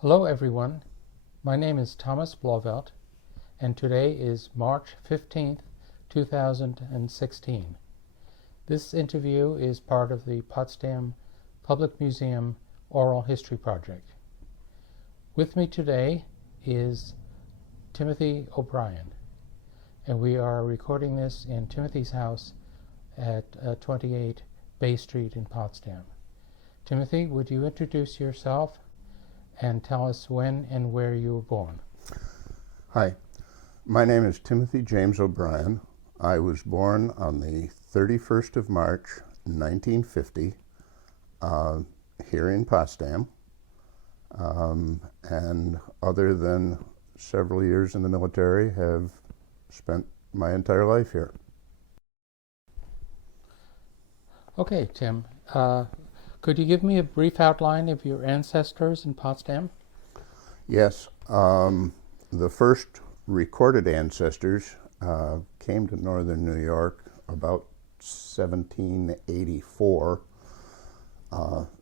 Hello everyone, my name is Thomas Blauvelt, and today is March 15th, 2016. This interview is part of the Potsdam Public Museum Oral History Project. With me today is Timothy O'Brien, and we are recording this in Timothy's house at 28 Bay Street in Potsdam. Timothy, would you introduce yourself and tell us when and where you were born? Hi, my name is Timothy James O'Brien. I was born on the 31st of March, 1950, here in Potsdam, and other than several years in the military, have spent my entire life here. Okay, Tim. Could you give me a brief outline of your ancestors in Potsdam? Yes. The first recorded ancestors came to northern New York about 1784,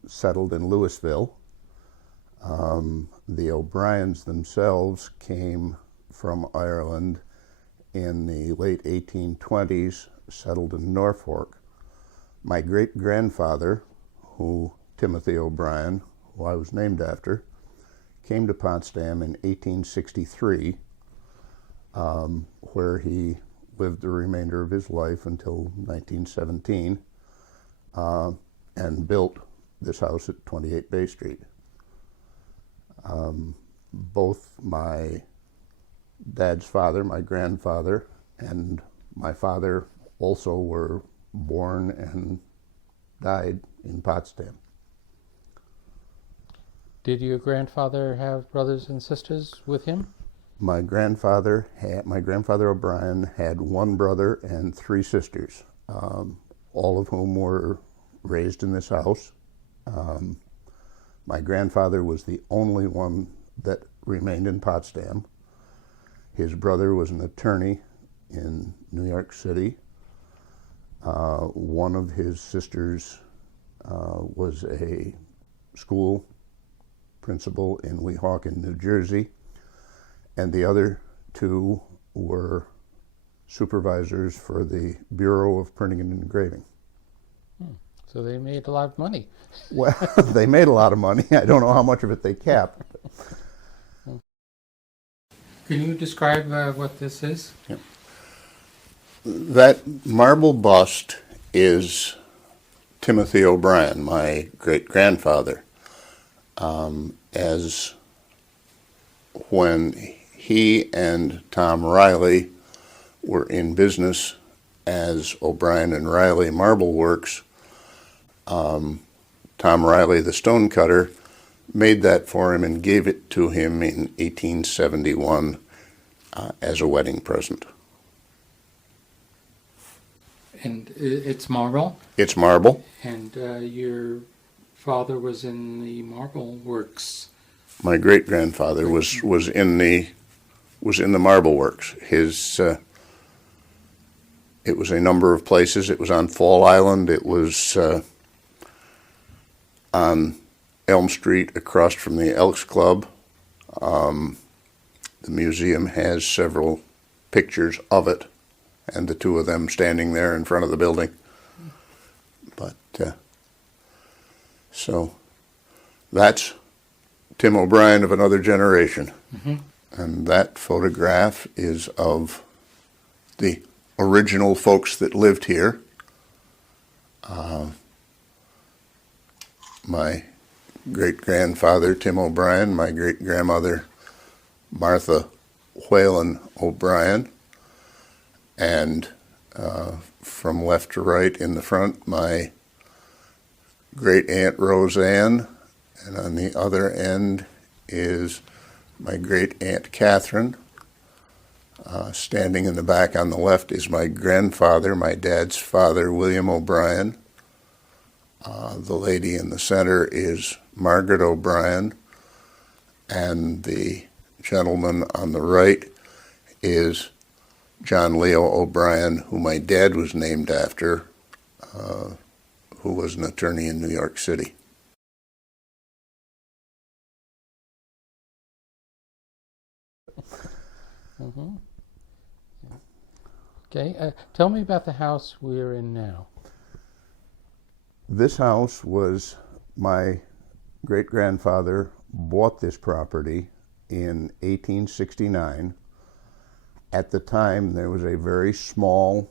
settled in Louisville. The O'Briens themselves came from Ireland in the late 1820s, settled in Norfolk. My great-grandfather, Timothy O'Brien, who I was named after, came to Potsdam in 1863, where he lived the remainder of his life until 1917, and built this house at 28 Bay Street. Both my dad's father, my grandfather, and my father also were born and died in Potsdam. Did your grandfather have brothers and sisters with him? My grandfather O'Brien had one brother and three sisters, all of whom were raised in this house. My grandfather was the only one that remained in Potsdam. His brother was an attorney in New York City. One of his sisters was a school principal in Weehawken, New Jersey, and the other two were supervisors for the Bureau of Printing and Engraving. So they made a lot of money. Well, they made a lot of money. I don't know how much of it they kept. Can you describe what this is? Yeah. That marble bust is Timothy O'Brien, my great-grandfather, as when he and Tom Riley were in business as O'Brien and Riley Marble Works. Tom Riley, the stonecutter, made that for him and gave it to him in 1871 as a wedding present. And it's marble? It's marble. And your father was in the marble works. My great-grandfather was in the marble works. It was a number of places. It was on Fall Island. It was on Elm Street across from the Elks Club. The museum has several pictures of it, and the two of them standing there in front of the building. But, so that's Tim O'Brien of another generation. Mm-hmm. And that photograph is of the original folks that lived here. My great-grandfather, Tim O'Brien, my great-grandmother, Martha Whalen O'Brien, and from left to right in the front, my great-aunt Roseanne, and on the other end is my great-aunt Catherine. Standing in the back on the left is my grandfather, my dad's father, William O'Brien. The lady in the center is Margaret O'Brien, and the gentleman on the right is John Leo O'Brien, who my dad was named after, who was an attorney in New York City. Mm-hmm. Yeah. Okay, tell me about the house we're in now. This house was, my great-grandfather bought this property in 1869. At the time, there was a very small,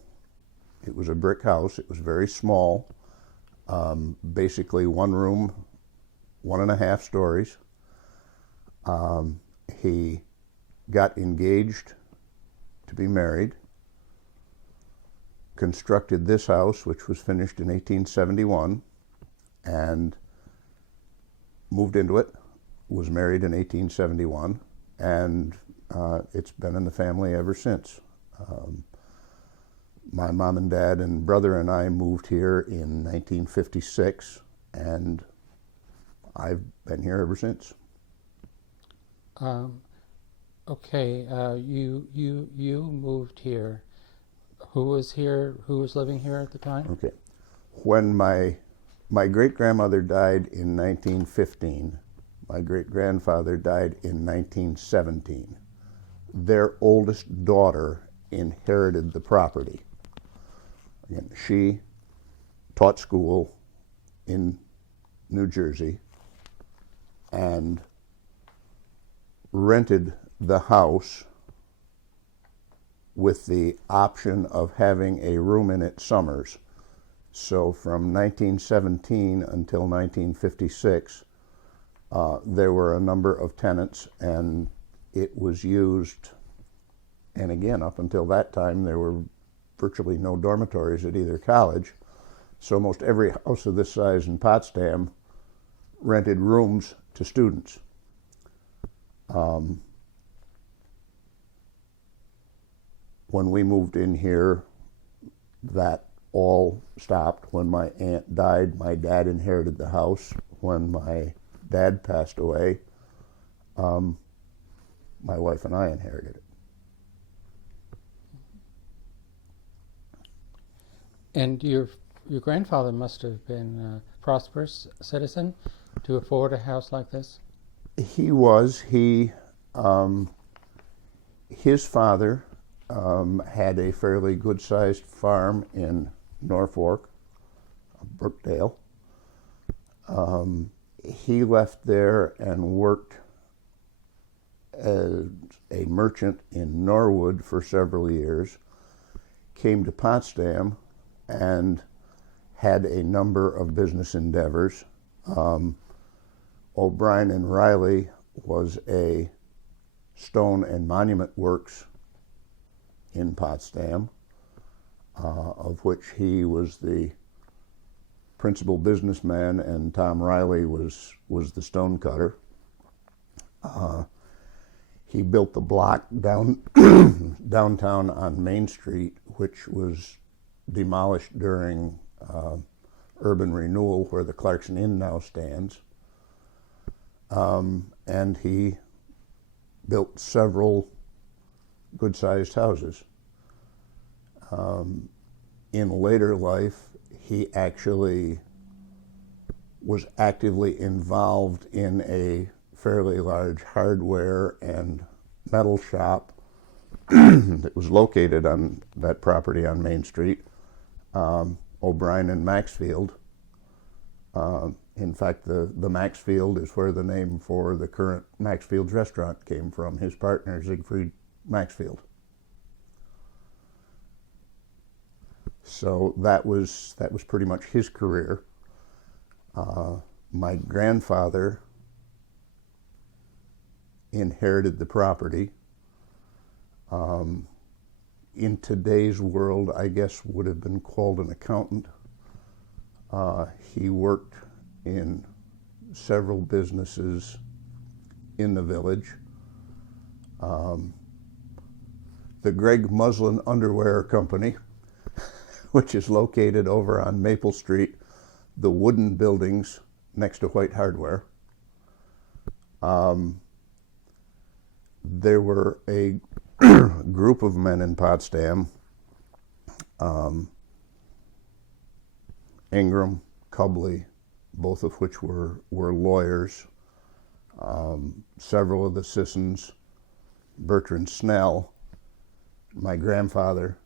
it was a brick house, it was very small, basically one room, 1.5 stories. He got engaged to be married, constructed this house, which was finished in 1871, and moved into it, was married in 1871, and it's been in the family ever since. My mom and dad and brother and I moved here in 1956, and I've been here ever since. Okay, you moved here. Who was here? Who was living here at the time? Okay. When my great-grandmother died in 1915, my great-grandfather died in 1917. Their oldest daughter inherited the property. Again, she taught school in New Jersey and rented the house with the option of having a room in it summers. So from 1917 until 1956, there were a number of tenants, and it was used, and again, up until that time, there were virtually no dormitories at either college. So almost every house of this size in Potsdam rented rooms to students. When we moved in here, that all stopped. When my aunt died, my dad inherited the house. When my dad passed away, my wife and I inherited it. And your grandfather must have been a prosperous citizen to afford a house like this? He was. His father had a fairly good-sized farm in Norfolk, Brookdale. He left there and worked as a merchant in Norwood for several years, came to Potsdam and had a number of business endeavors. O'Brien and Riley was a stone and monument works in Potsdam, of which he was the principal businessman, and Tom Riley was the stone cutter. He built the block downtown on Main Street, which was demolished during urban renewal, where the Clarkson Inn now stands. And he built several good-sized houses. In later life, he actually was actively involved in a fairly large hardware and metal shop that was located on that property on Main Street, O'Brien and Maxfield. In fact, the Maxfield is where the name for the current Maxfield's restaurant came from, his partner, Siegfried Maxfield. So that was pretty much his career. My grandfather inherited the property. In today's world, I guess would have been called an accountant. He worked in several businesses in the village. The Gregg Muslin Underwear Company, which is located over on Maple Street, the wooden buildings next to White Hardware. There were a group of men in Potsdam, Ingram, Cubley, both of which were lawyers. Several of the Sissons, Bertrand Snell, my grandfather,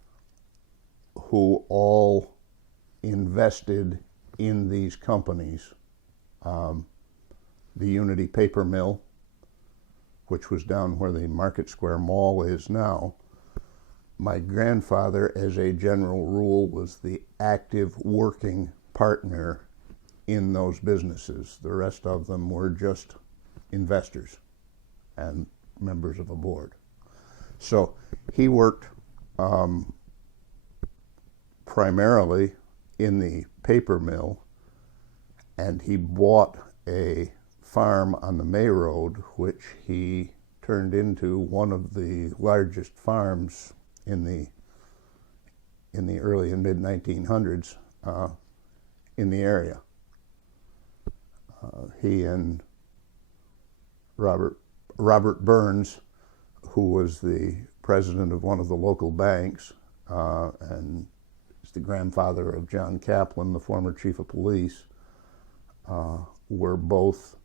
who all invested in these companies. The Unity Paper Mill, which was down where the Market Square Mall is now. My grandfather, as a general rule, was the active working partner in those businesses. The rest of them were just investors and members of a board. So he worked primarily in the paper mill, and he bought a farm on the May Road, which he turned into one of the largest farms in the early and mid 1900s in the area. He and Robert Burns, who was the president of one of the local banks and is the grandfather of John Kaplan, the former chief of police, were both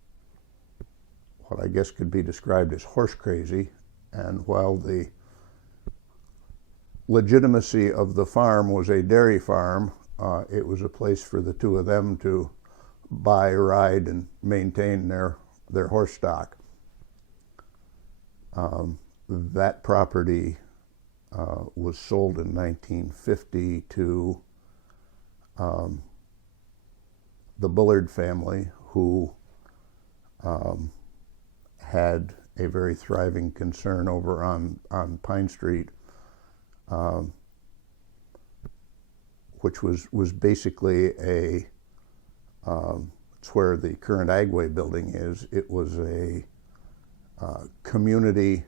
what I guess could be described as horse crazy. And while the legitimacy of the farm was a dairy farm, it was a place for the two of them to buy, ride, and maintain their horse stock. That property was sold in 1950 to the Bullard family, who had a very thriving concern over on Pine Street, which was basically it's where the current Agway building is. It was a community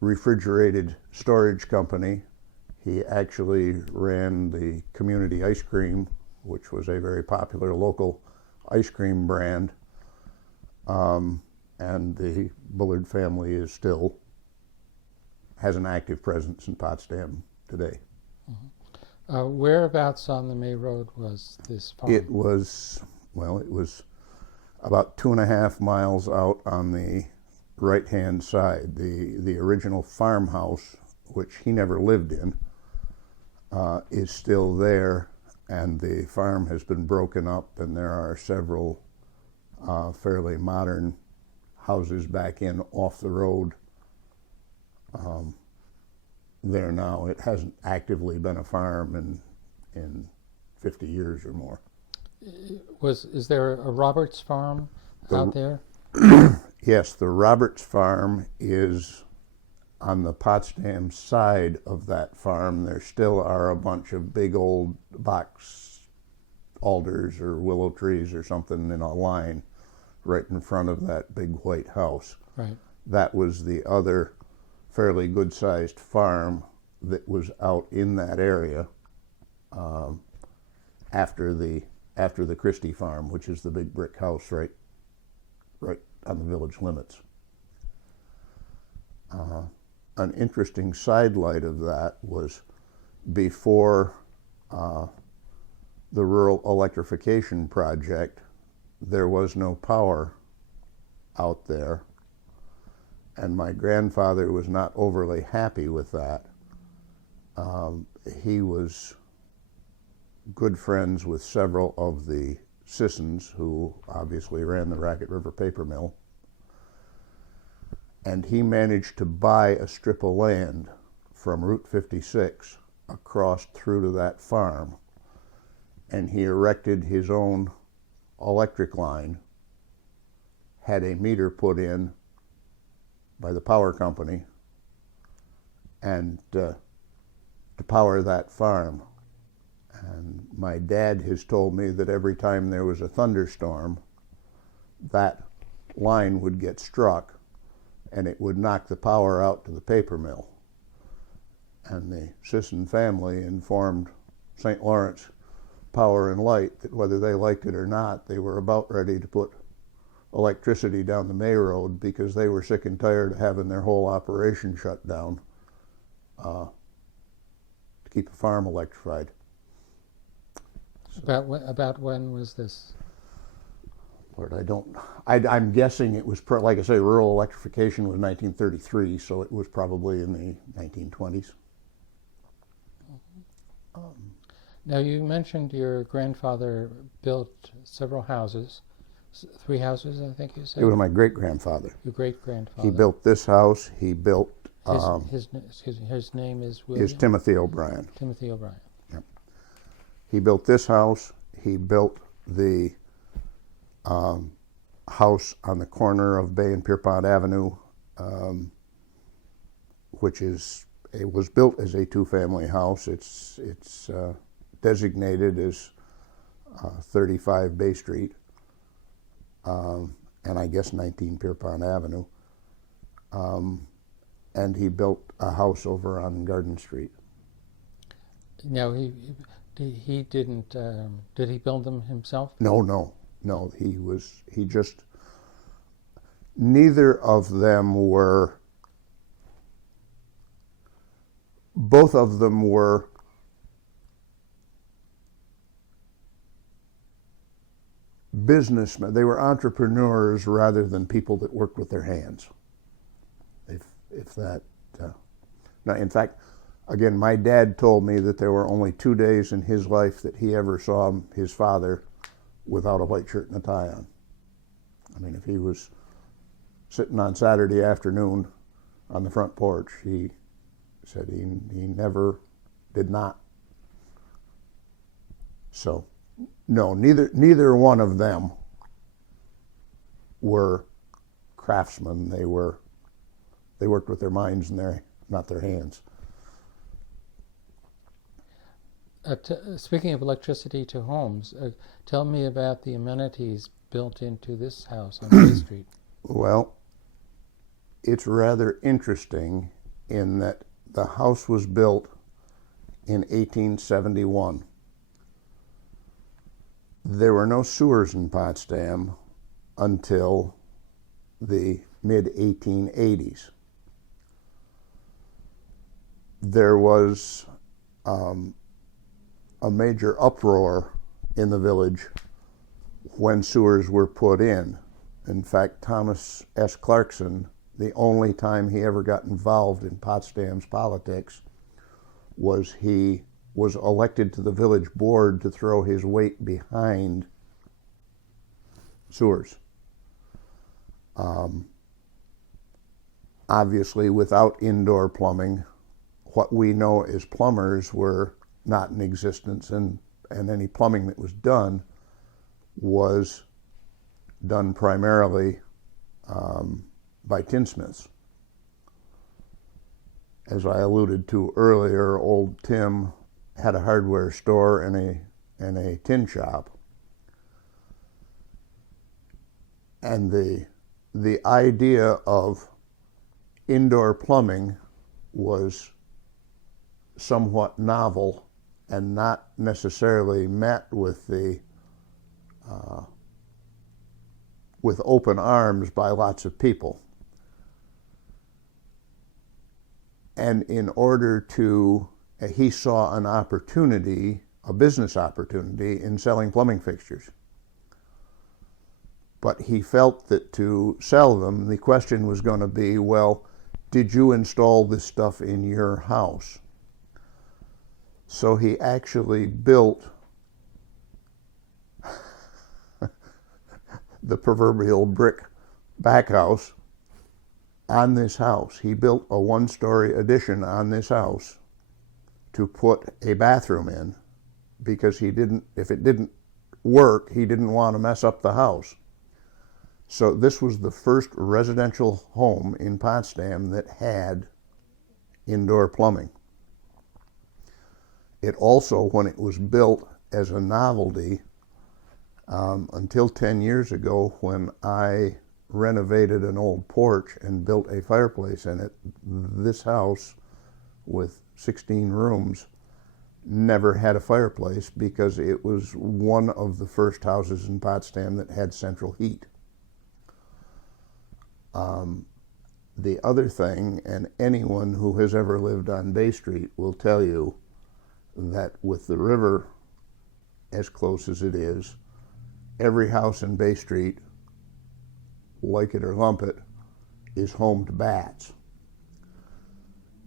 refrigerated storage company. He actually ran the community ice cream, which was a very popular local ice cream brand. And the Bullard family has an active presence in Potsdam today. Mm-hmm. Whereabouts on the May Road was this farm? It was about 2.5 miles out on the right-hand side. The original farmhouse, which he never lived in, is still there, and the farm has been broken up, and there are several fairly modern houses back in off the road there now. It hasn't actively been a farm in 50 years or more. Is there a Roberts farm out there? Yes, the Roberts farm is on the Potsdam side of that farm. There still are a bunch of big old box alders or willow trees or something in a line right in front of that big white house. Right. That was the other fairly good-sized farm that was out in that area after the Christie farm, which is the big brick house right on the village limits. An interesting sidelight of that was before the rural electrification project, there was no power out there, and my grandfather was not overly happy with that. He was good friends with several of the Sissons, who obviously ran the Racket River paper mill, and he managed to buy a strip of land from Route 56 across through to that farm, and he erected his own electric line, had a meter put in by the power company, and to power that farm. And my dad has told me that every time there was a thunderstorm, that line would get struck and it would knock the power out to the paper mill. And the Sisson family informed St. Lawrence Power and Light that whether they liked it or not, they were about ready to put electricity down the May Road because they were sick and tired of having their whole operation shut down to keep the farm electrified. About when was this? Lord, I'm guessing it was, like I say, rural electrification was 1933, so it was probably in the 1920s. Now, you mentioned your grandfather built several houses, 3 houses, I think you said? It was my great-grandfather. Your great-grandfather. He built this house. He built... his name is William? Is Timothy O'Brien. Timothy O'Brien. Yep. He built this house. He built the house on the corner of Bay and Pierrepont Avenue, which is... It was built as a 2-family house. It's designated as 35 Bay Street, and I guess 19 Pierrepont Avenue. And he built a house over on Garden Street. Now, he didn't, did he build them himself? No. He just, neither of them were, both of them were businessmen. They were entrepreneurs rather than people that worked with their hands. If that, now in fact, again, my dad told me that there were only 2 days in his life that he ever saw his father without a white shirt and a tie on. I mean, if he was sitting on Saturday afternoon on the front porch, he said he never did not. So, no, neither one of them were craftsmen. They worked with their minds and not their hands. Speaking of electricity to homes, tell me about the amenities built into this house on Bay Street. Well, it's rather interesting in that the house was built in 1871. There were no sewers in Potsdam until the mid-1880s. There was a major uproar in the village when sewers were put in. In fact, Thomas S. Clarkson, the only time he ever got involved in Potsdam's politics was he was elected to the village board to throw his weight behind sewers. Obviously, without indoor plumbing, what we know as plumbers were not in existence, and any plumbing that was done primarily by tinsmiths. As I alluded to earlier, old Tim had a hardware store and a tin shop, and the idea of indoor plumbing was somewhat novel and not necessarily met with with open arms by lots of people. And in order to, he saw an opportunity, a business opportunity in selling plumbing fixtures. But he felt that to sell them, the question was going to be, well, did you install this stuff in your house? So he actually built the proverbial brick back house on this house. He built a 1-story addition on this house to put a bathroom in, because if it didn't work, he didn't want to mess up the house. So this was the first residential home in Potsdam that had indoor plumbing. It also, when it was built as a novelty, until 10 years ago, when I renovated an old porch and built a fireplace in it, this house with 16 rooms never had a fireplace, because it was one of the first houses in Potsdam that had central heat. The other thing, and anyone who has ever lived on Bay Street will tell you, that with the river as close as it is, every house in Bay Street, like it or lump it, is home to bats.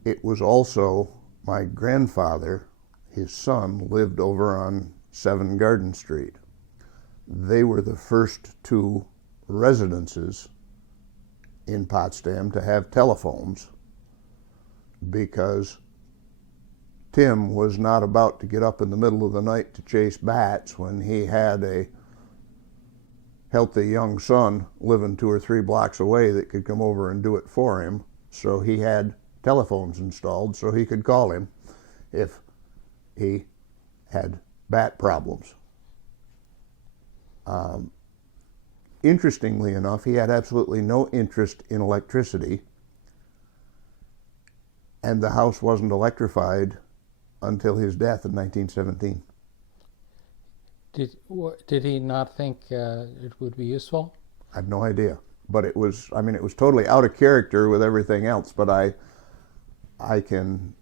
It was also my grandfather, his son, lived over on 7 Garden Street. They were the first 2 residences in Potsdam to have telephones, because Tim was not about to get up in the middle of the night to chase bats when he had a healthy young son living 2 or 3 blocks away that could come over and do it for him. So he had telephones installed so he could call him if he had bat problems. Interestingly enough, he had absolutely no interest in electricity, and the house wasn't electrified until his death in 1917. Did he not think it would be useful? I have no idea, but it was totally out of character with everything else. But I can.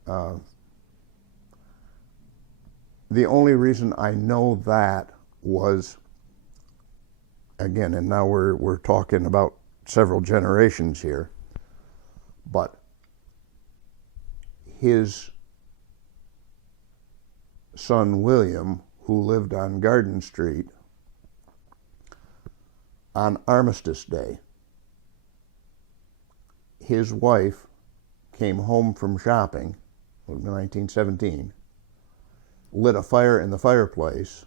The only reason I know that was, again, and now we're talking about several generations here, but his son William, who lived on Garden Street, on Armistice Day, his wife came home from shopping in 1917, lit a fire in the fireplace.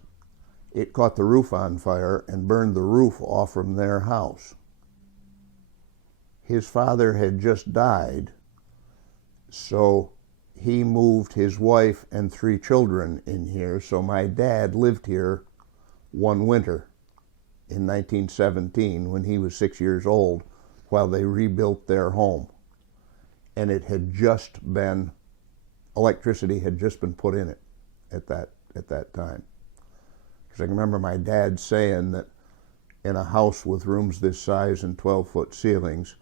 It caught the roof on fire and burned the roof off from their house. His father had just died, so he moved his wife and 3 children in here. So my dad lived here one winter in 1917 when he was 6 years old, while they rebuilt their home. And it had just been, electricity had just been put in it at that time. Because I can remember my dad saying that in a house with rooms this size and 12-foot ceilings,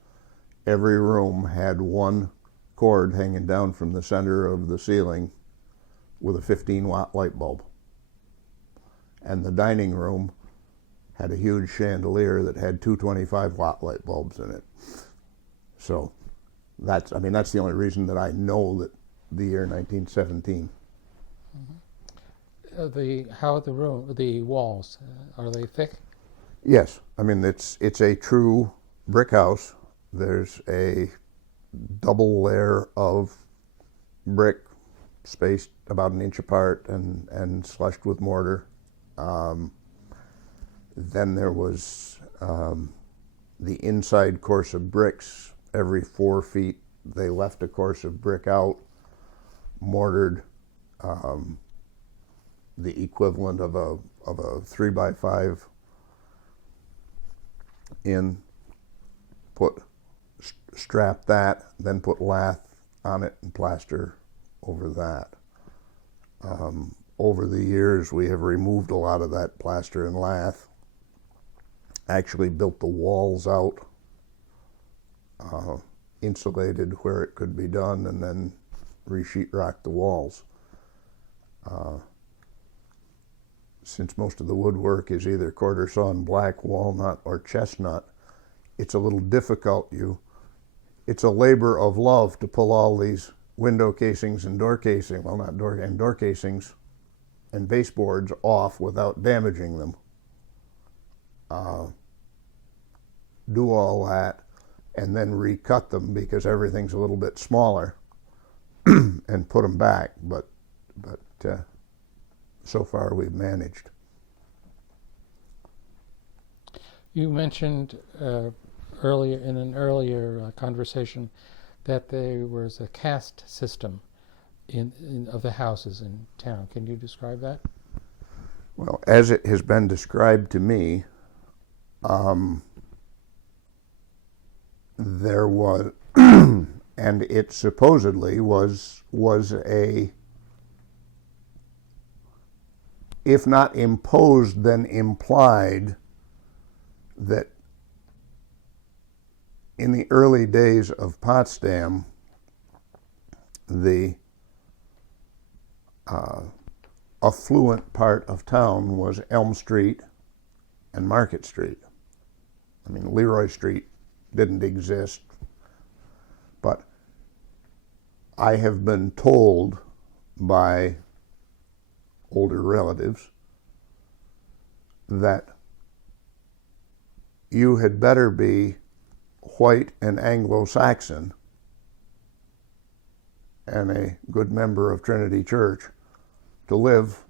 every room had one cord hanging down from the center of the ceiling with a 15-watt light bulb. And the dining room had a huge chandelier that had 2 25-watt light bulbs in it. So that's the only reason that I know that the year 1917. Mm-hmm. The walls, are they thick? Yes, it's a true brick house. There's a double layer of brick spaced about an inch apart and slushed with mortar. Then there was the inside course of bricks. Every 4 feet they left a course of brick out, mortared, the equivalent of a 3x5 in, strap that, then put lath on it and plaster over that. Over the years we have removed a lot of that plaster and lath, actually built the walls out, insulated where it could be done, and then re-sheetrocked the walls. Since most of the woodwork is either quarter sawn black, walnut, or chestnut, it's a little difficult. It's a labor of love to pull all these window casings and door casings and baseboards off without damaging them. Do all that and then recut them because everything's a little bit smaller and put them back, but so far we've managed. You mentioned earlier in an earlier conversation that there was a caste system of the houses in town. Can you describe that? Well, as it has been described to me, there was, and it supposedly was a, if not imposed, then implied, that in the early days of Potsdam, the affluent part of town was Elm Street and Market Street. I mean, Leroy Street didn't exist, but I have been told by older relatives that you had better be white and Anglo-Saxon and a good member of Trinity Church to live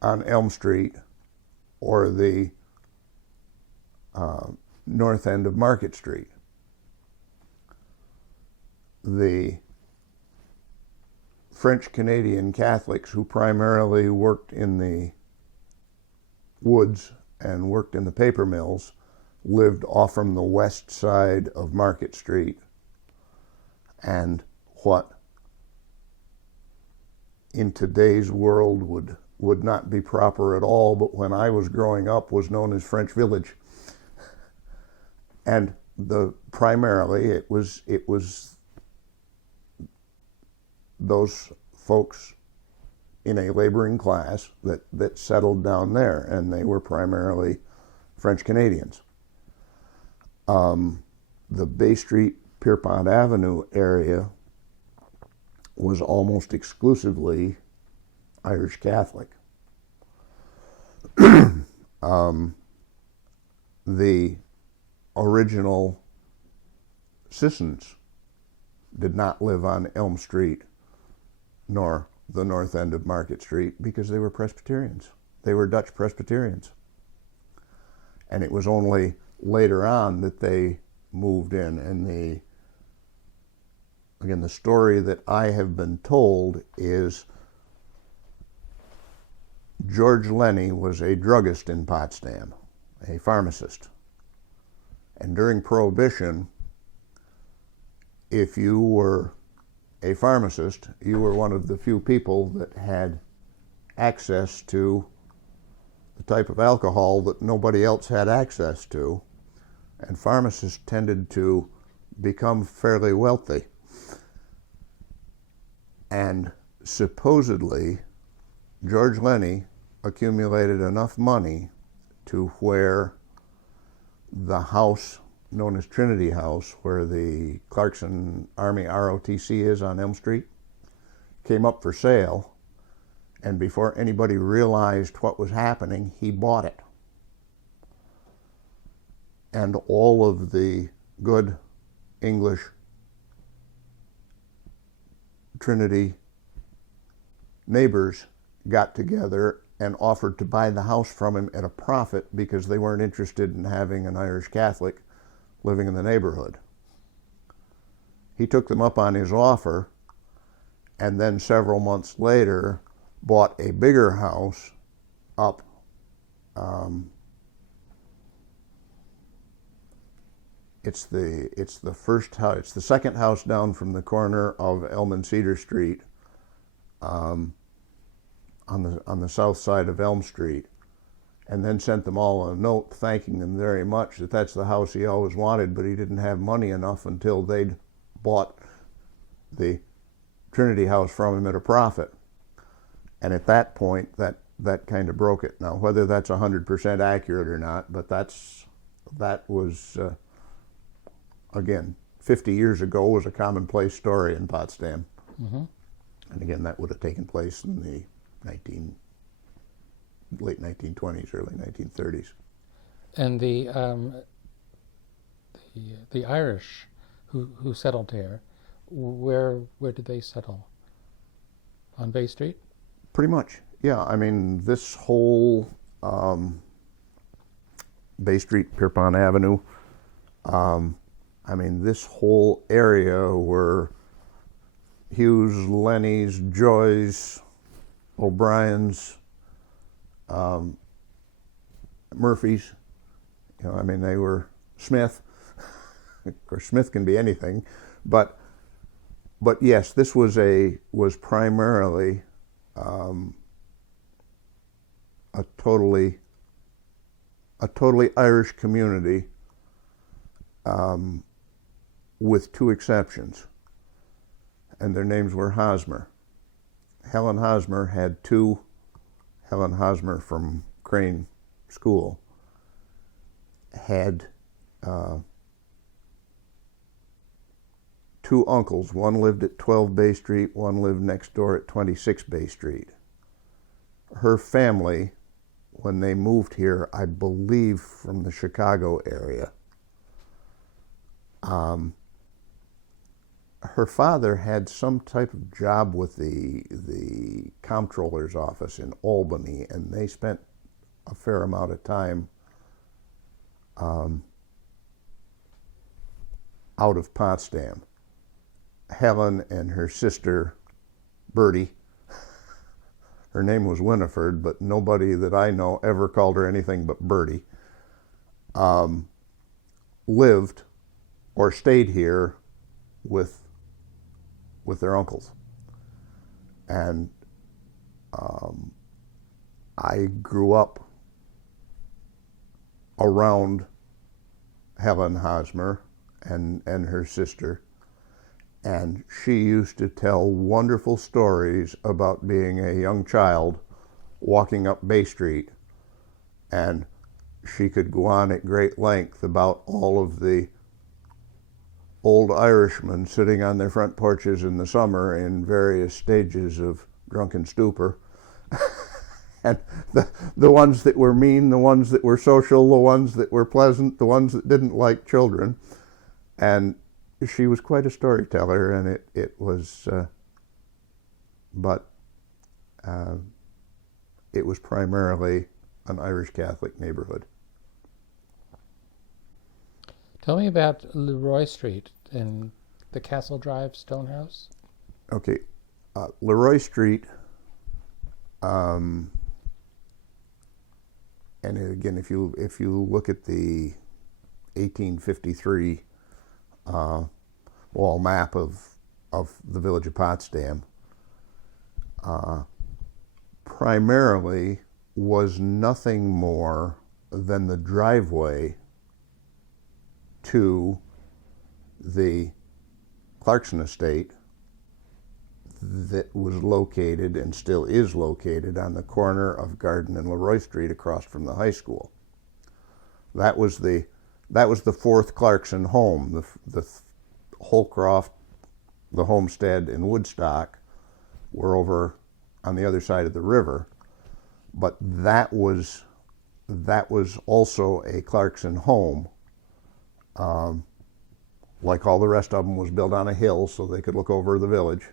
on Elm Street or the north end of Market Street. The French Canadian Catholics who primarily worked in the woods and worked in the paper mills lived off from the west side of Market Street, and what in today's world would not be proper at all, but when I was growing up was known as French Village. And primarily it was those folks in a laboring class that settled down there, and they were primarily French Canadians. The Bay Street, Pierrepont Avenue area was almost exclusively Irish Catholic. The original Sissons did not live on Elm Street nor the north end of Market Street because they were Presbyterians. They were Dutch Presbyterians. And it was only later on that they moved in. And the story that I have been told is George Lenny was a druggist in Potsdam, a pharmacist. And during Prohibition, if you were a pharmacist, you were one of the few people that had access to the type of alcohol that nobody else had access to. And pharmacists tended to become fairly wealthy. And supposedly, George Lenny accumulated enough money to where the house known as Trinity House, where the Clarkson Army ROTC is on Elm Street, came up for sale, and before anybody realized what was happening, he bought it. And all of the good English Trinity neighbors got together and offered to buy the house from him at a profit because they weren't interested in having an Irish Catholic living in the neighborhood. He took them up on his offer, and then several months later bought a bigger house up it's the first house, it's the second house down from the corner of Elm and Cedar Street, on the south side of Elm Street, and then sent them all a note thanking them very much that that's the house he always wanted, but he didn't have money enough until they'd bought the Trinity House from him at a profit. And at that point, that kind of broke it. Now, whether that's 100% accurate or not, but that was, again, 50 years ago was a commonplace story in Potsdam. Mm-hmm. And again, that would have taken place in the late 1920s, early 1930s. And the Irish who settled here, where did they settle? On Bay Street? Pretty much, yeah. I mean, this whole Bay Street, Pierrepont Avenue, I mean, this whole area were Hughes, Lenny's, Joy's, O'Brien's, Murphy's. You know, I mean, they were Smith. Of course, Smith can be anything, but yes, this was primarily a totally Irish community, with two exceptions, and their names were Hosmer. Helen Hosmer had two Helen Hosmer from Crane School, had two uncles. One lived at 12 Bay Street, one lived next door at 26 Bay Street. Her family, when they moved here, I believe from the Chicago area, her father had some type of job with the comptroller's office in Albany, and they spent a fair amount of time out of Potsdam. Helen and her sister, Bertie, her name was Winifred, but nobody that I know ever called her anything but Bertie, lived or stayed here with their uncles. And I grew up around Helen Hosmer and her sister, and she used to tell wonderful stories about being a young child walking up Bay Street, and she could go on at great length about all of the old Irishmen sitting on their front porches in the summer in various stages of drunken stupor. And the ones that were mean, the ones that were social, the ones that were pleasant, the ones that didn't like children. And she was quite a storyteller, and it was primarily an Irish Catholic neighborhood. Tell me about Leroy Street and the Castle Drive Stone House. Okay, Leroy Street, and again, if you look at the 1853 wall map of the village of Potsdam, primarily was nothing more than the driveway to the Clarkson estate that was located and still is located on the corner of Garden and Leroy Street across from the high school. That was the fourth Clarkson home. The Holcroft, the homestead, and Woodstock were over on the other side of the river, but that was also a Clarkson home. Like all the rest of them, was built on a hill so they could look over the village.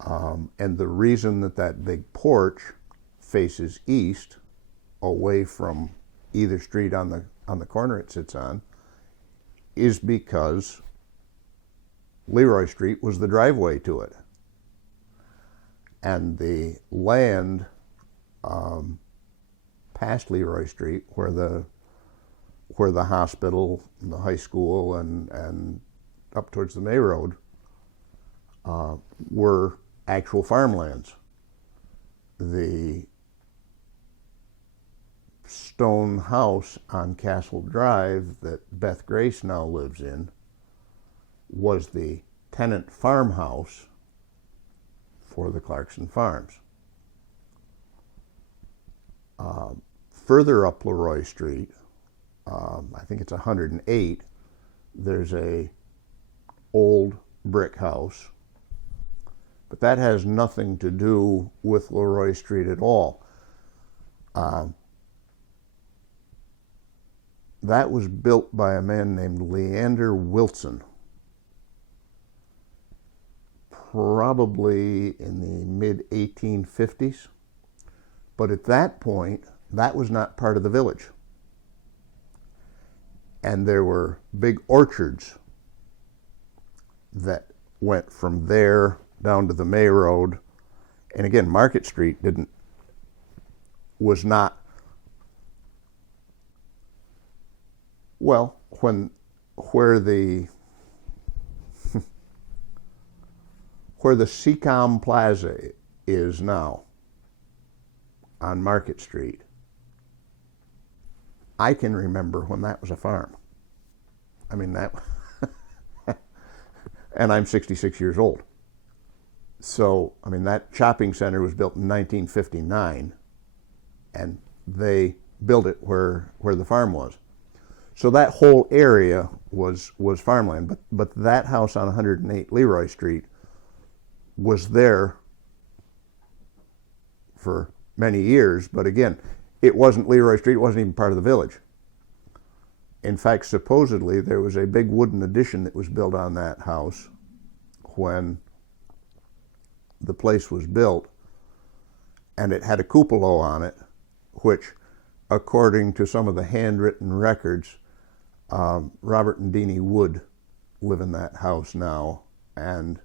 And the reason that big porch faces east, away from either street on the corner it sits on, is because Leroy Street was the driveway to it. And the land past Leroy Street, where the hospital, and the high school, and up towards the May Road, were actual farmlands. The stone house on Castle Drive that Beth Grace now lives in was the tenant farmhouse for the Clarkson Farms. Further up Leroy Street, I think it's 108, there's a old brick house, but that has nothing to do with Leroy Street at all. That was built by a man named Leander Wilson, probably in the mid-1850s. But at that point, that was not part of the village. And there were big orchards that went from there down to the May Road. And again, Market Street was not, well, where the Seacom Plaza is now on Market Street, I can remember when that was a farm. I mean, that, and I'm 66 years old. So, I mean, that shopping center was built in 1959, and they built it where the farm was. So that whole area was farmland, but that house on 108 Leroy Street was there for many years, but again, it wasn't Leroy Street, it wasn't even part of the village. In fact, supposedly there was a big wooden addition that was built on that house when the place was built, and it had a cupola on it, which, according to some of the handwritten records, Robert and Deanie Wood live in that house now, and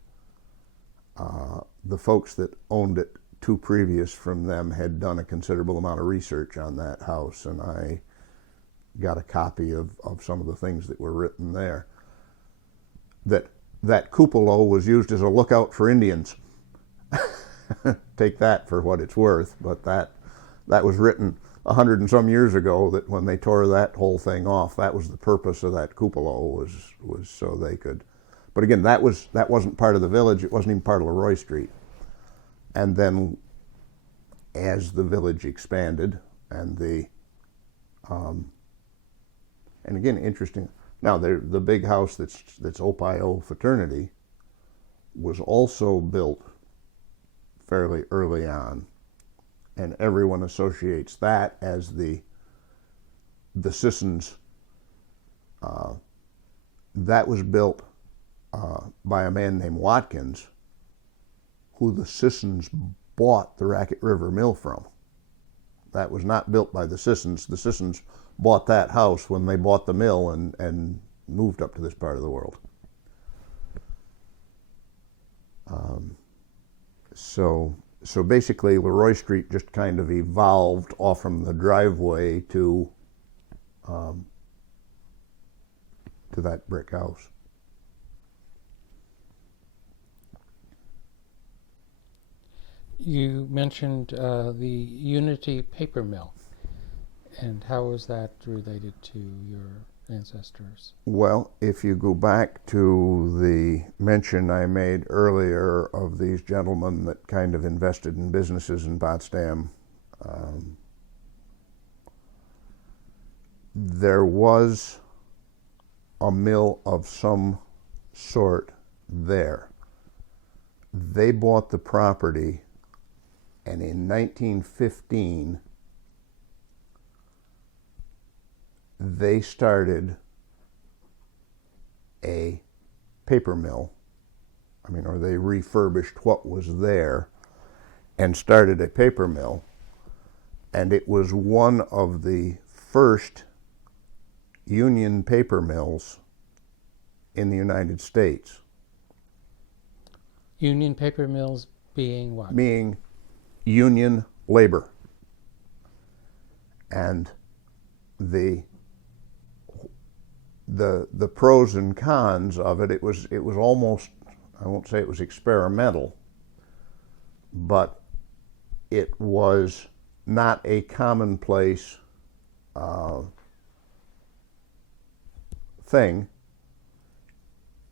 the folks that owned it, two previous from them, had done a considerable amount of research on that house, and I got a copy of some of the things that were written there. That cupola was used as a lookout for Indians. Take that for what it's worth, but that was written 100 and some years ago, that when they tore that whole thing off, that was the purpose of that cupola, was so they could. But again, that wasn't part of the village. It wasn't even part of Leroy Street. And then, as the village expanded, and and again, interesting. Now, the big house that's Opio Fraternity was also built fairly early on, and everyone associates that as the Sissons. That was built by a man named Watkins, who the Sissons bought the Racket River Mill from. That was not built by the Sissons. The Sissons bought that house when they bought the mill and moved up to this part of the world. So basically, Leroy Street just kind of evolved off from the driveway to that brick house. You mentioned the Unity paper mill, and how was that related to your ancestors? Well, if you go back to the mention I made earlier of these gentlemen that kind of invested in businesses in Potsdam, there was a mill of some sort there. They bought the property, and in 1915, they started a paper mill. Or they refurbished what was there and started a paper mill. And it was one of the first union paper mills in the United States. Union paper mills being what? Being union labor. And the pros and cons of it, it was almost, I won't say it was experimental, but it was not a commonplace thing.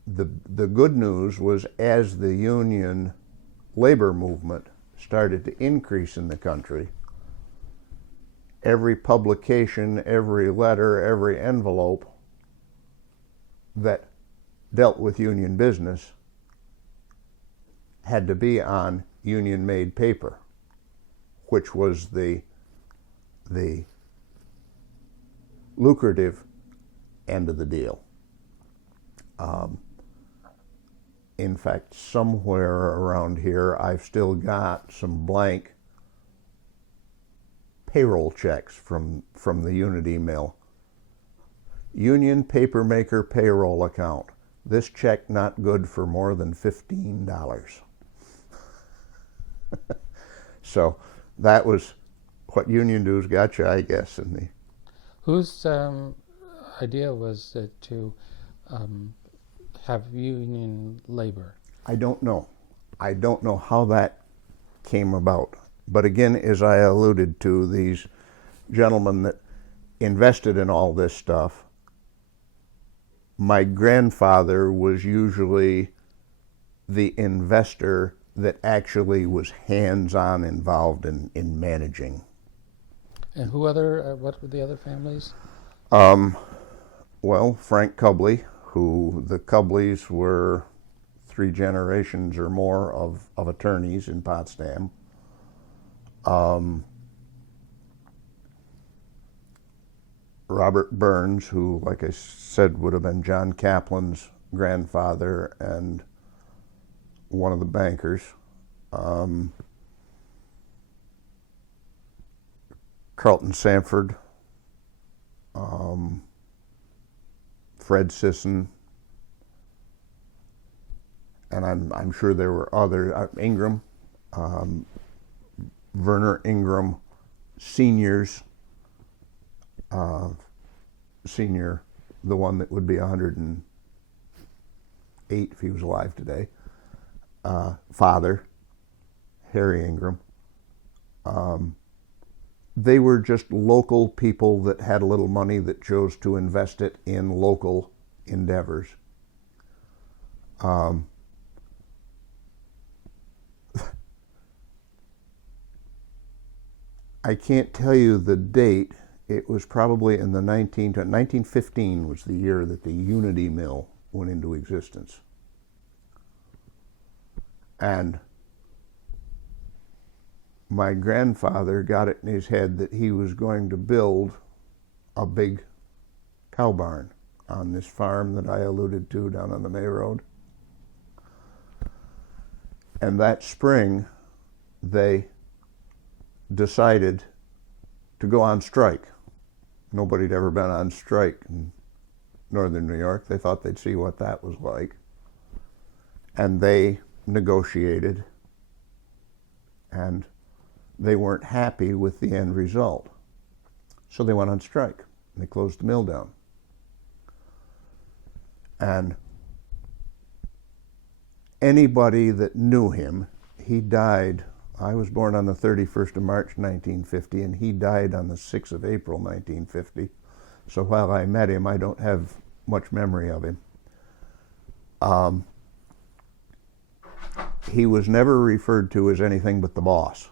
The good news was, as the union labor movement started to increase in the country, every publication, every letter, every envelope that dealt with union business had to be on union-made paper, which was the lucrative end of the deal. In fact, somewhere around here, I've still got some blank payroll checks from the Unity Mill. Union Papermaker Payroll Account. This check not good for more than $15. So that was what union dues got you, I guess. Whose idea was it to have union labor? I don't know. I don't know how that came about. But again, as I alluded to, these gentlemen that invested in all this stuff, my grandfather was usually the investor that actually was hands-on involved in managing. And what were the other families? Well, Frank Cubley, who the Cubleys were 3 generations or more of attorneys in Potsdam. Robert Burns, who, like I said, would have been John Kaplan's grandfather and one of the bankers. Carlton Sanford, Fred Sisson, and I'm sure there were other, Ingram, Werner Ingram, seniors, senior, the one that would be 108 if he was alive today, father, Harry Ingram. They were just local people that had a little money that chose to invest it in local endeavors. I can't tell you the date. It was probably in the 1915 was the year that the Unity Mill went into existence. And my grandfather got it in his head that he was going to build a big cow barn on this farm that I alluded to down on the May Road. And that spring, they decided to go on strike. Nobody had ever been on strike in northern New York. They thought they'd see what that was like. And they negotiated, and they weren't happy with the end result. So they went on strike, and they closed the mill down. And anybody that knew him, he died, I was born on the 31st of March 1950, and he died on the 6th of April 1950. So while I met him, I don't have much memory of him. He was never referred to as anything but the boss.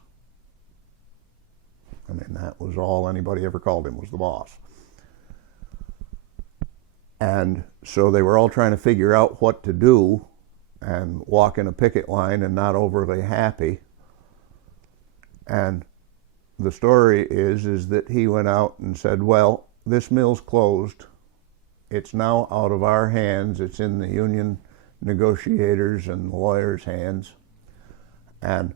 I mean, that was all anybody ever called him, was the boss. And so they were all trying to figure out what to do and walk in a picket line and not overly happy. And the story is that he went out and said, well, this mill's closed. It's now out of our hands. It's in the union negotiators and lawyers' hands. And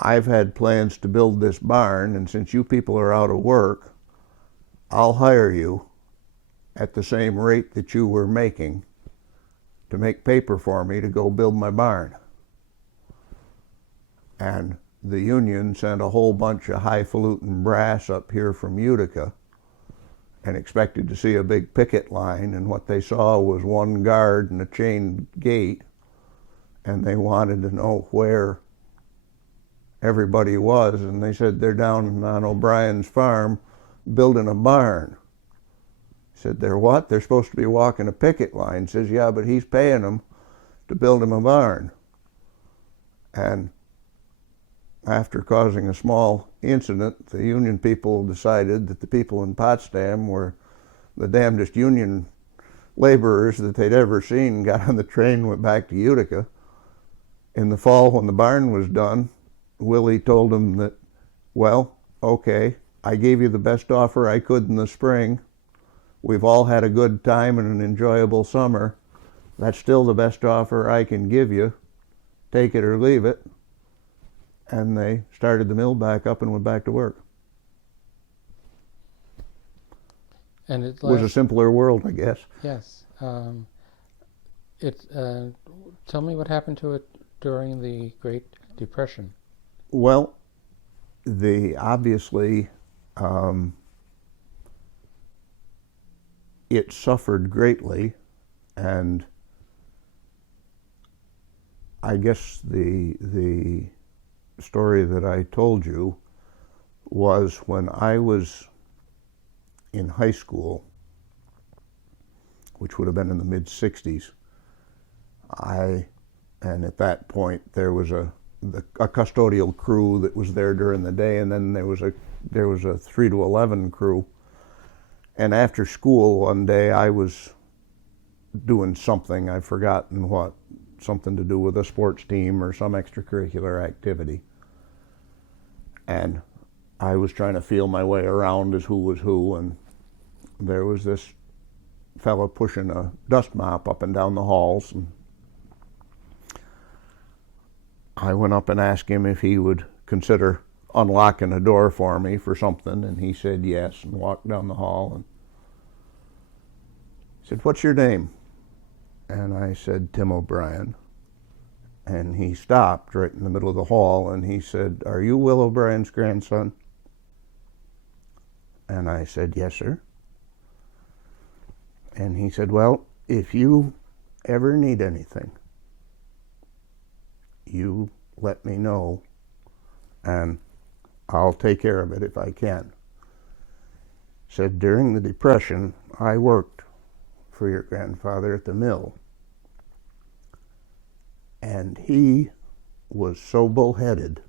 I've had plans to build this barn, and since you people are out of work, I'll hire you at the same rate that you were making to make paper for me to go build my barn. And the union sent a whole bunch of highfalutin brass up here from Utica and expected to see a big picket line, and what they saw was one guard and a chain gate, and they wanted to know where everybody was, and they said they're down on O'Brien's farm building a barn. He said, they're what? They're supposed to be walking a picket line. He says, yeah, but he's paying them to build him a barn. And after causing a small incident, the union people decided that the people in Potsdam were the damnedest union laborers that they'd ever seen, got on the train and went back to Utica. In the fall, when the barn was done, Willie told them that, well, okay, I gave you the best offer I could in the spring. We've all had a good time and an enjoyable summer. That's still the best offer I can give you. Take it or leave it. And they started the mill back up and went back to work. And it was a simpler world, I guess. Yes. Tell me what happened to it during the Great Depression. Well, obviously it suffered greatly, and I guess the story that I told you was when I was in high school, which would have been in the mid-60s, and at that point there was a custodial crew that was there during the day, and then there was a 3 to 11 crew, And after school one day, I was doing something, I've forgotten what, something to do with a sports team or some extracurricular activity. And I was trying to feel my way around as who was who, and there was this fellow pushing a dust mop up and down the halls, and I went up and asked him if he would consider unlocking a door for me for something, and he said yes, and walked down the hall, and he said, "What's your name?" And I said, "Tim O'Brien." And he stopped right in the middle of the hall, and he said, "Are you Will O'Brien's grandson?" And I said, "Yes, sir." And he said, "Well, if you ever need anything, you let me know, and I'll take care of it if I can." Said, "During the Depression, I worked for your grandfather at the mill, and he was so bullheaded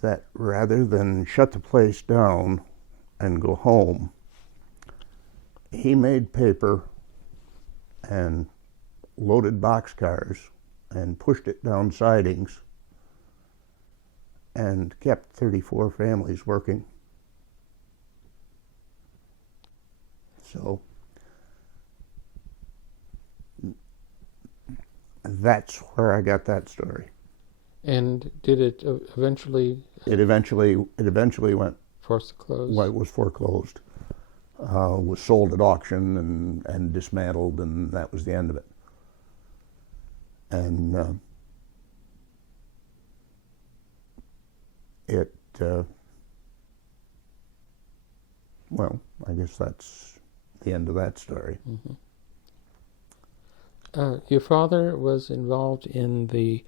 that rather than shut the place down and go home, he made paper and loaded boxcars and pushed it down sidings and kept 34 families working." So that's where I got that story. And did it eventually? It eventually went. Forced to close. Well, it was foreclosed, was sold at auction and dismantled, and that was the end of it. And well, I guess that's the end of that story. Mm-hmm. Your father was involved in the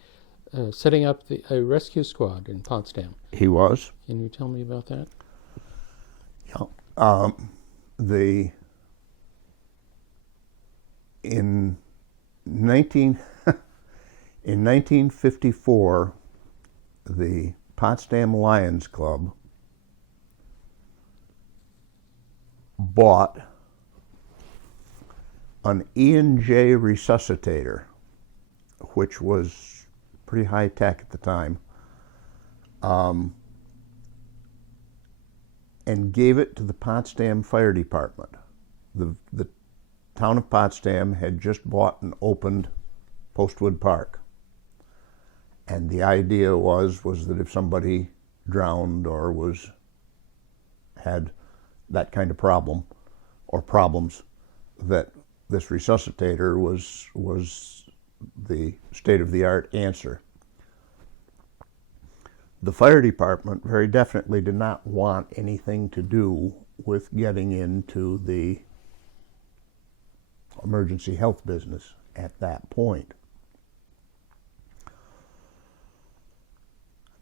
setting up a rescue squad in Potsdam. He was. Can you tell me about that? Yeah. In 1954, the Potsdam Lions Club bought an E&J resuscitator, which was pretty high tech at the time, and gave it to the Potsdam Fire Department. The town of Potsdam had just bought and opened Postwood Park, and the idea was that if somebody drowned or had that kind of problem or problems, that this resuscitator was the state-of-the-art answer. The fire department very definitely did not want anything to do with getting into the emergency health business at that point.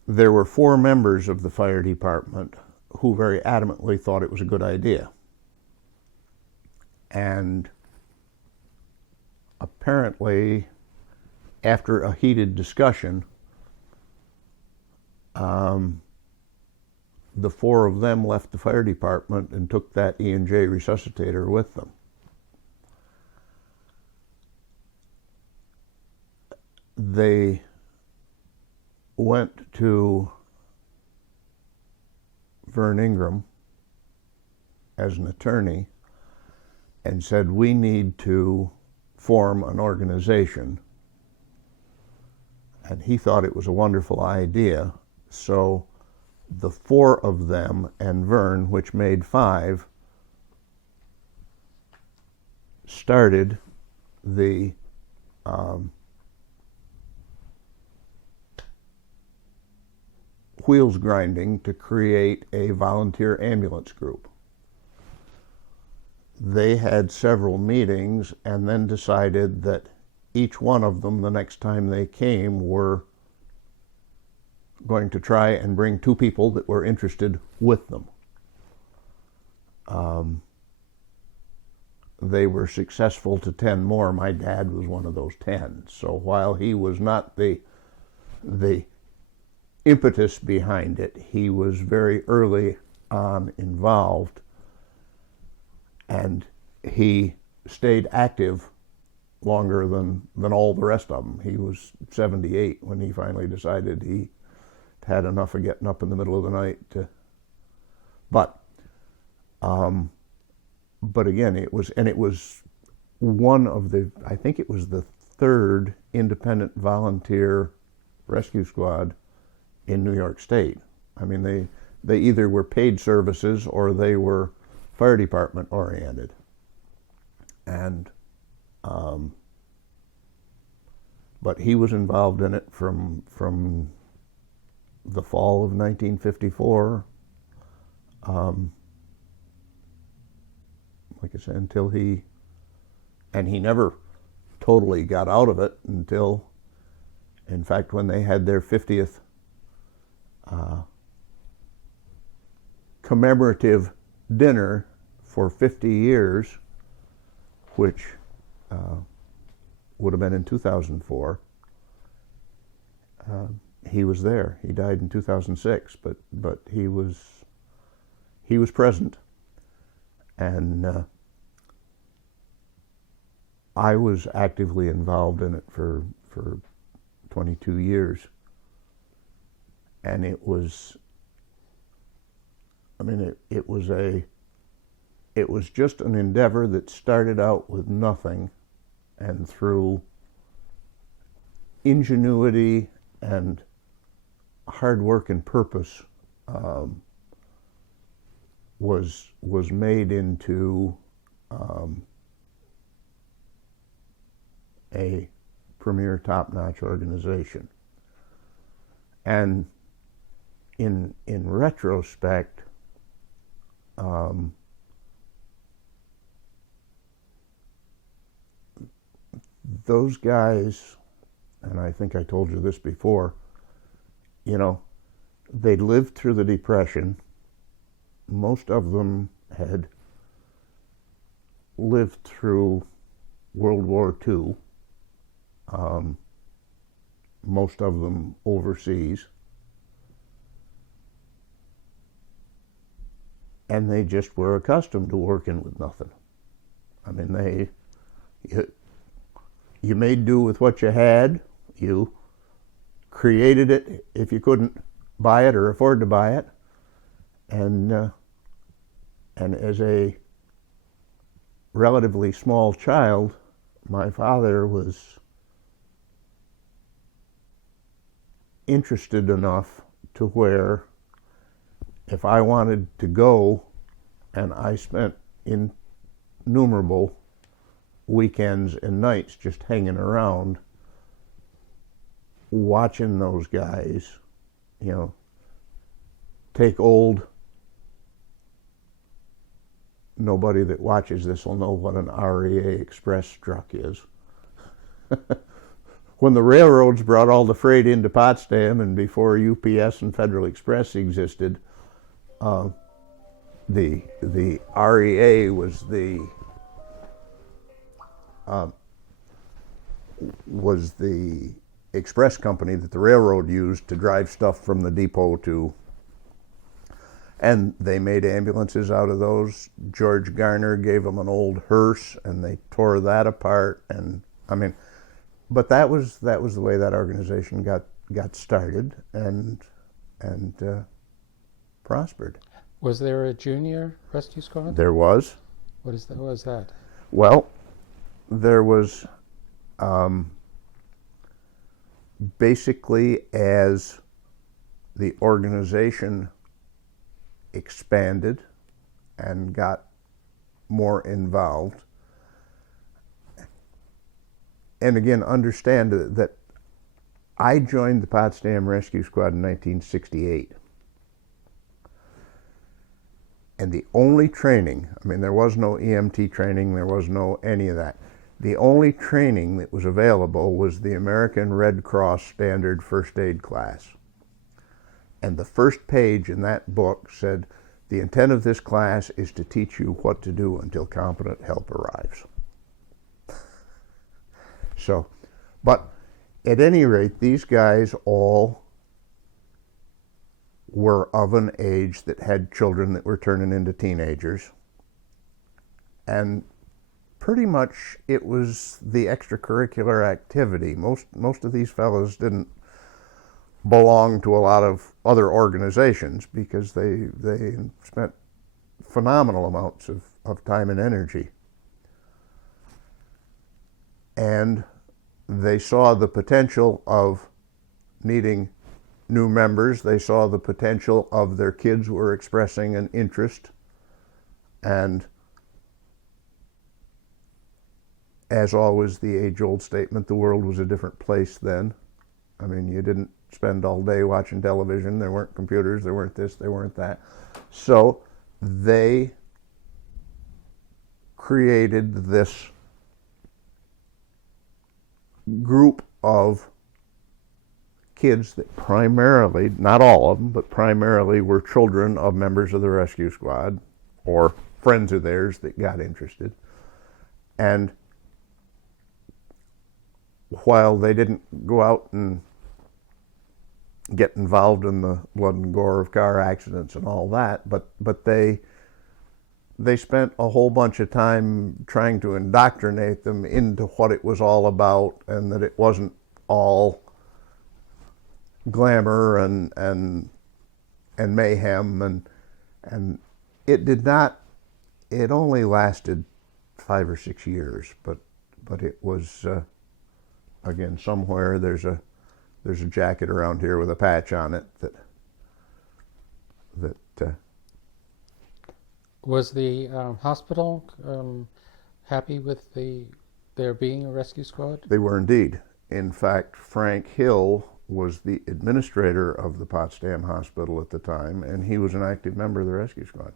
There were 4 members of the fire department who very adamantly thought it was a good idea. And apparently, after a heated discussion, the 4 of them left the fire department and took that E&J resuscitator with them. They went to Vern Ingram as an attorney and said, "We need to form an organization." And he thought it was a wonderful idea. So the 4 of them and Vern, which made 5, started the wheels grinding to create a volunteer ambulance group. They had several meetings and then decided that each one of them, the next time they came, were going to try and bring 2 people that were interested with them. They were successful to 10 more. My dad was one of those 10. So while he was not the impetus behind it, he was very early on involved, and he stayed active longer than all the rest of them. He was 78 when he finally decided he had enough of getting up in the middle of the night to, but again, it was one of the, I think it was the third independent volunteer rescue squad in New York State. I mean, they either were paid services or they were fire department oriented. And but he was involved in it from the fall of 1954, like I said, until he never totally got out of it until, in fact, when they had their 50th commemorative dinner for 50 years, which would have been in 2004. He was there. He died in 2006, but he was present, and I was actively involved in it for 22 years, and it was, I mean, it was just an endeavor that started out with nothing, and through ingenuity and hard work and purpose was made into a premier top-notch organization. And in retrospect, those guys, and I think I told you this before, you know, they lived through the Depression. Most of them had lived through World War II, most of them overseas, and they just were accustomed to working with nothing. I mean, you made do with what you had. You created it if you couldn't buy it or afford to buy it, and as a relatively small child, my father was interested enough to where if I wanted to go, and I spent innumerable weekends and nights just hanging around watching those guys, you know, take old, nobody that watches this will know what an REA Express truck is. When the railroads brought all the freight into Potsdam, and before UPS and Federal Express existed, the REA was the express company that the railroad used to drive stuff from the depot to, and they made ambulances out of those. George Garner gave them an old hearse, and they tore that apart. And I mean, but that was the way that organization got started and prospered. Was there a junior rescue squad? There was. What was that? Well, there was basically, as the organization expanded and got more involved, and again, understand that I joined the Potsdam Rescue Squad in 1968. And the only training, I mean, there was no EMT training, there was no any of that. The only training that was available was the American Red Cross Standard First Aid class. And the first page in that book said, the intent of this class is to teach you what to do until competent help arrives. So, but at any rate, these guys all were of an age that had children that were turning into teenagers. And pretty much it was the extracurricular activity. Most of these fellows didn't belong to a lot of other organizations because they spent phenomenal amounts of time and energy. And they saw the potential of needing new members. They saw the potential of their kids were expressing an interest. And as always, the age-old statement, the world was a different place then. I mean, you didn't spend all day watching television. There weren't computers. There weren't this. There weren't that. So they created this group of kids that primarily, not all of them, but primarily were children of members of the rescue squad or friends of theirs that got interested. And while they didn't go out and get involved in the blood and gore of car accidents and all that, but they spent a whole bunch of time trying to indoctrinate them into what it was all about, and that it wasn't all glamour and mayhem, and it did not. It only lasted 5 or 6 years, but it was again, somewhere there's a jacket around here with a patch on it that Was the hospital happy with there being a rescue squad? They were indeed. In fact, Frank Hill was the administrator of the Potsdam Hospital at the time, and he was an active member of the rescue squad.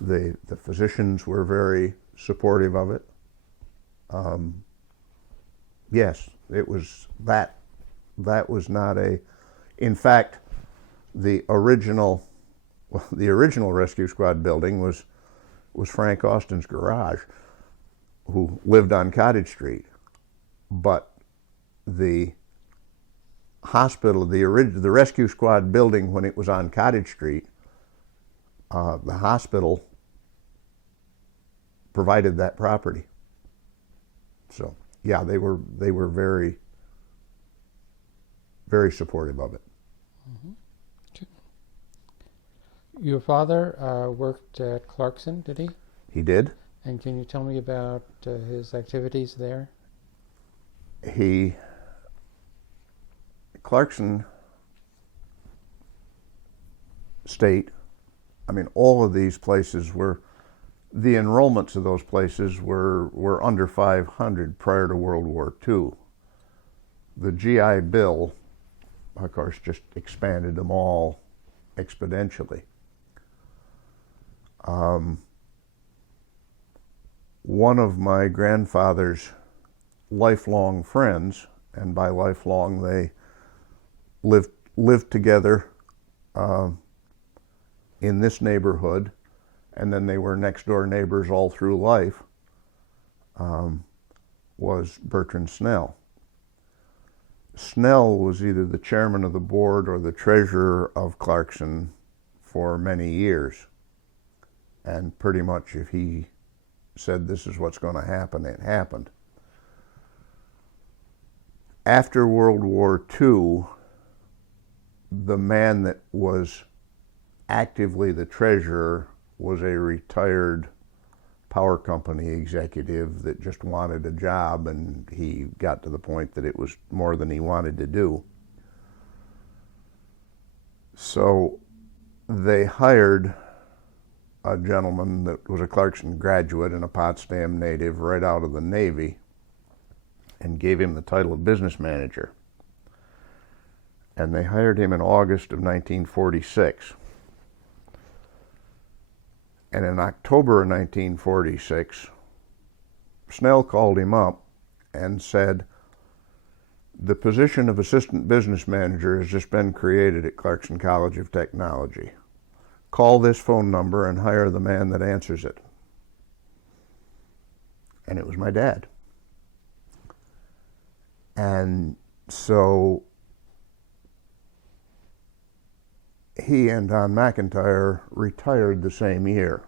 The physicians were very supportive of it. Yes, it was that was not a. In fact, the original rescue squad building was Frank Austin's garage, who lived on Cottage Street. But the hospital, the rescue squad building, when it was on Cottage Street, the hospital provided that property. So yeah, they were very, very supportive of it. Mm-hmm. Your father worked at Clarkson, did he? He did. And can you tell me about his activities there? Clarkson State, I mean, all of these places the enrollments of those places were under 500 prior to World War II. The GI Bill, of course, just expanded them all exponentially. One of my grandfather's lifelong friends, and by lifelong they lived together in this neighborhood, and then they were next door neighbors all through life, was Bertrand Snell. Snell was either the chairman of the board or the treasurer of Clarkson for many years. And pretty much if he said this is what's going to happen, it happened. After World War II, the man that was actively the treasurer was a retired power company executive that just wanted a job, and he got to the point that it was more than he wanted to do. So they hired a gentleman that was a Clarkson graduate and a Potsdam native right out of the Navy, and gave him the title of business manager. And they hired him in August of 1946. And in October of 1946, Snell called him up and said, the position of assistant business manager has just been created at Clarkson College of Technology. Call this phone number and hire the man that answers it. And it was my dad. And so he and Don McIntyre retired the same year.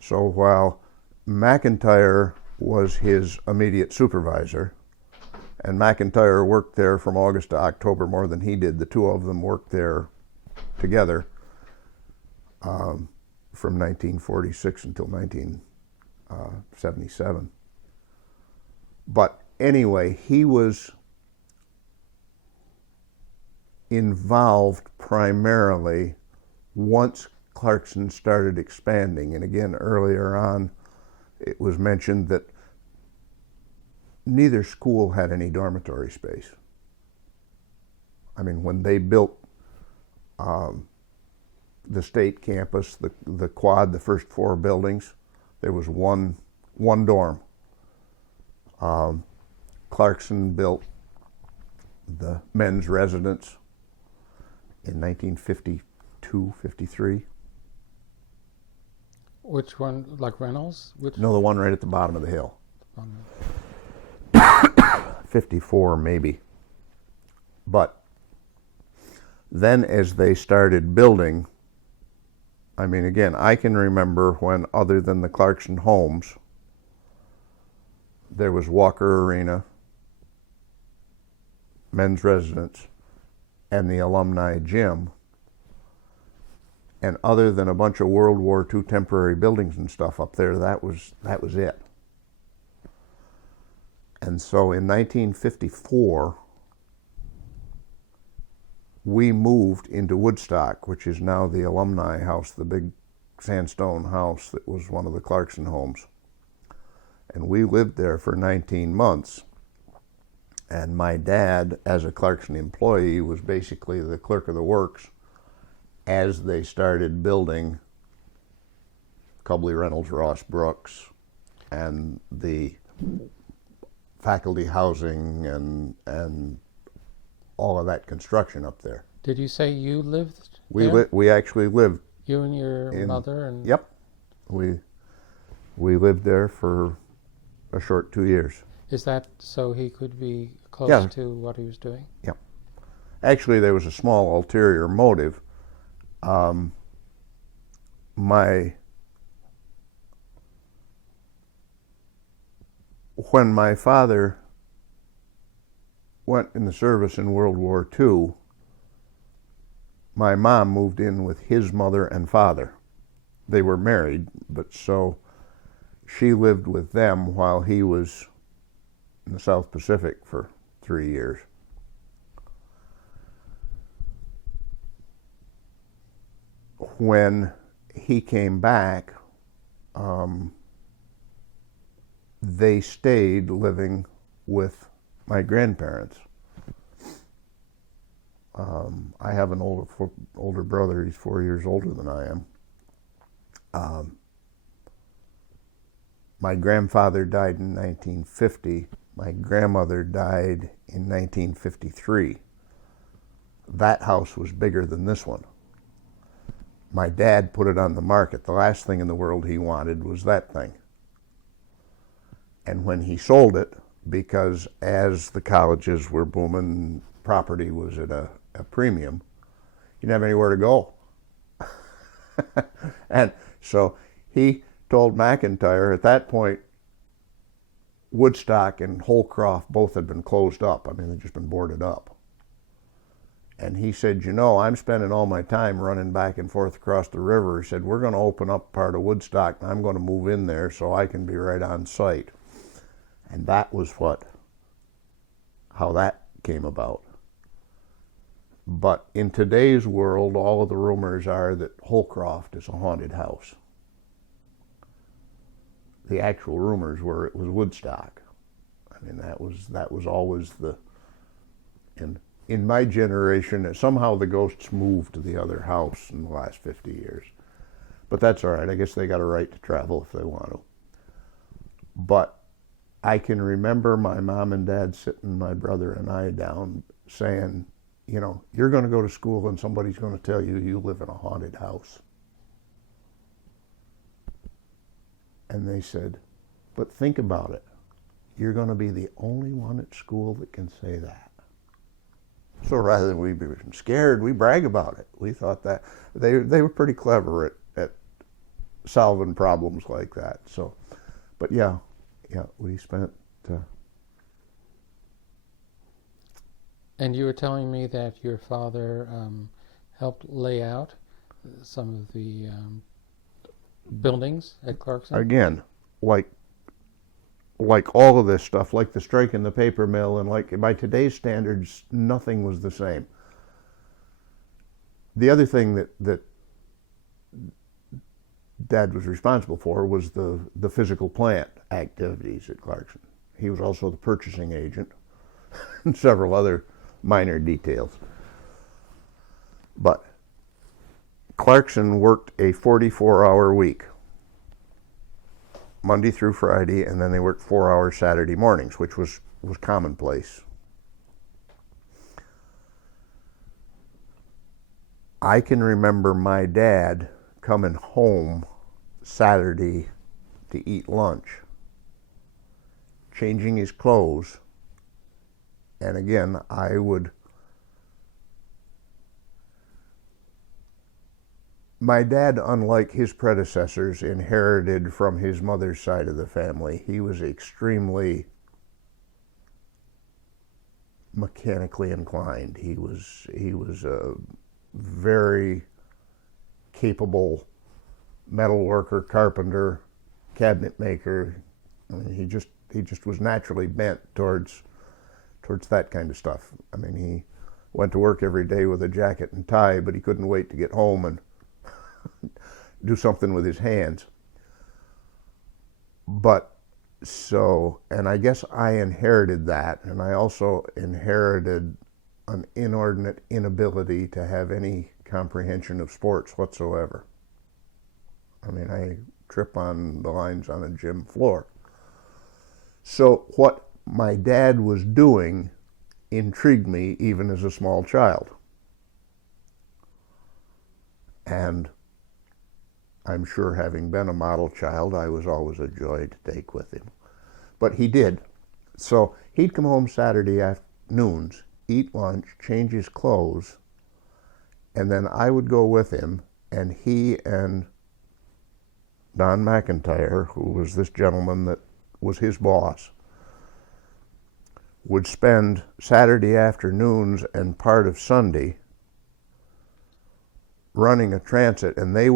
So while McIntyre was his immediate supervisor, and McIntyre worked there from August to October more than he did, the two of them worked there together from 1946 until 1977. But anyway, he was involved primarily once Clarkson started expanding. And again, earlier on, it was mentioned that neither school had any dormitory space. I mean, when they built the state campus, the quad, the first 4 buildings, there was one dorm. Clarkson built the men's residence in 1952, 53. Which one, like Reynolds? No, the one right at the bottom of the hill. 54 maybe. But then as they started building, I mean, again, I can remember when, other than the Clarkson homes, there was Walker Arena, men's residence, and the alumni gym. And other than a bunch of World War II temporary buildings and stuff up there, that was it. And so in 1954, we moved into Woodstock, which is now the alumni house, the big sandstone house that was one of the Clarkson homes. And we lived there for 19 months. And my dad, as a Clarkson employee, was basically the clerk of the works as they started building Cubley Reynolds, Ross Brooks, and the faculty housing and all of that construction up there. Did you say you lived there? We actually lived. You and your mother? And Yep. We lived there for a short 2 years. Is that so he could be close to what he was doing? Yep. Actually, there was a small ulterior motive. When my father went in the service in World War II, my mom moved in with his mother and father. They were married, but so she lived with them while he was in the South Pacific for 3 years. When he came back, they stayed living with my grandparents. I have an older brother. He's 4 years older than I am. My grandfather died in 1950. My grandmother died in 1953. That house was bigger than this one. My dad put it on the market. The last thing in the world he wanted was that thing. And when he sold it, because as the colleges were booming, property was at a premium, he didn't have anywhere to go. And so he told McIntyre, at that point, Woodstock and Holcroft both had been closed up. I mean, they'd just been boarded up. And he said, you know, I'm spending all my time running back and forth across the river. He said, we're going to open up part of Woodstock, and I'm going to move in there so I can be right on site. And that was how that came about. But in today's world, all of the rumors are that Holcroft is a haunted house. The actual rumors were it was Woodstock. I mean, that was always in my generation, somehow the ghosts moved to the other house in the last 50 years. But that's all right. I guess they got a right to travel if they want to. But I can remember my mom and dad sitting my brother and I down saying, you know, you're going to go to school and somebody's going to tell you you live in a haunted house. And they said, but think about it. You're going to be the only one at school that can say that. So rather than we be scared, we brag about it. We thought that they were pretty clever at solving problems like that. So, but yeah, we spent. And you were telling me that your father helped lay out some of the buildings at Clarkson? Again, like all of this stuff, like the strike in the paper mill, and like by today's standards, nothing was the same. The other thing that Dad was responsible for was the physical plant activities at Clarkson. He was also the purchasing agent and several other minor details. But Clarkson worked a 44-hour week, Monday through Friday, and then they worked 4 hours Saturday mornings, which was commonplace. I can remember my dad coming home Saturday to eat lunch, changing his clothes, and again, my dad, unlike his predecessors, inherited from his mother's side of the family. He was extremely mechanically inclined. He was a very capable metal worker, carpenter, cabinet maker. I mean, he just was naturally bent towards that kind of stuff. I mean, he went to work every day with a jacket and tie, but he couldn't wait to get home and do something with his hands. But so, and I guess I inherited that, and I also inherited an inordinate inability to have any comprehension of sports whatsoever. I mean, I trip on the lines on a gym floor. So what my dad was doing intrigued me even as a small child. And I'm sure, having been a model child, I was always a joy to take with him. But he did. So he'd come home Saturday afternoons, eat lunch, change his clothes, and then I would go with him, and he and Don McIntyre, who was this gentleman that was his boss, would spend Saturday afternoons and part of Sunday running a transit, and they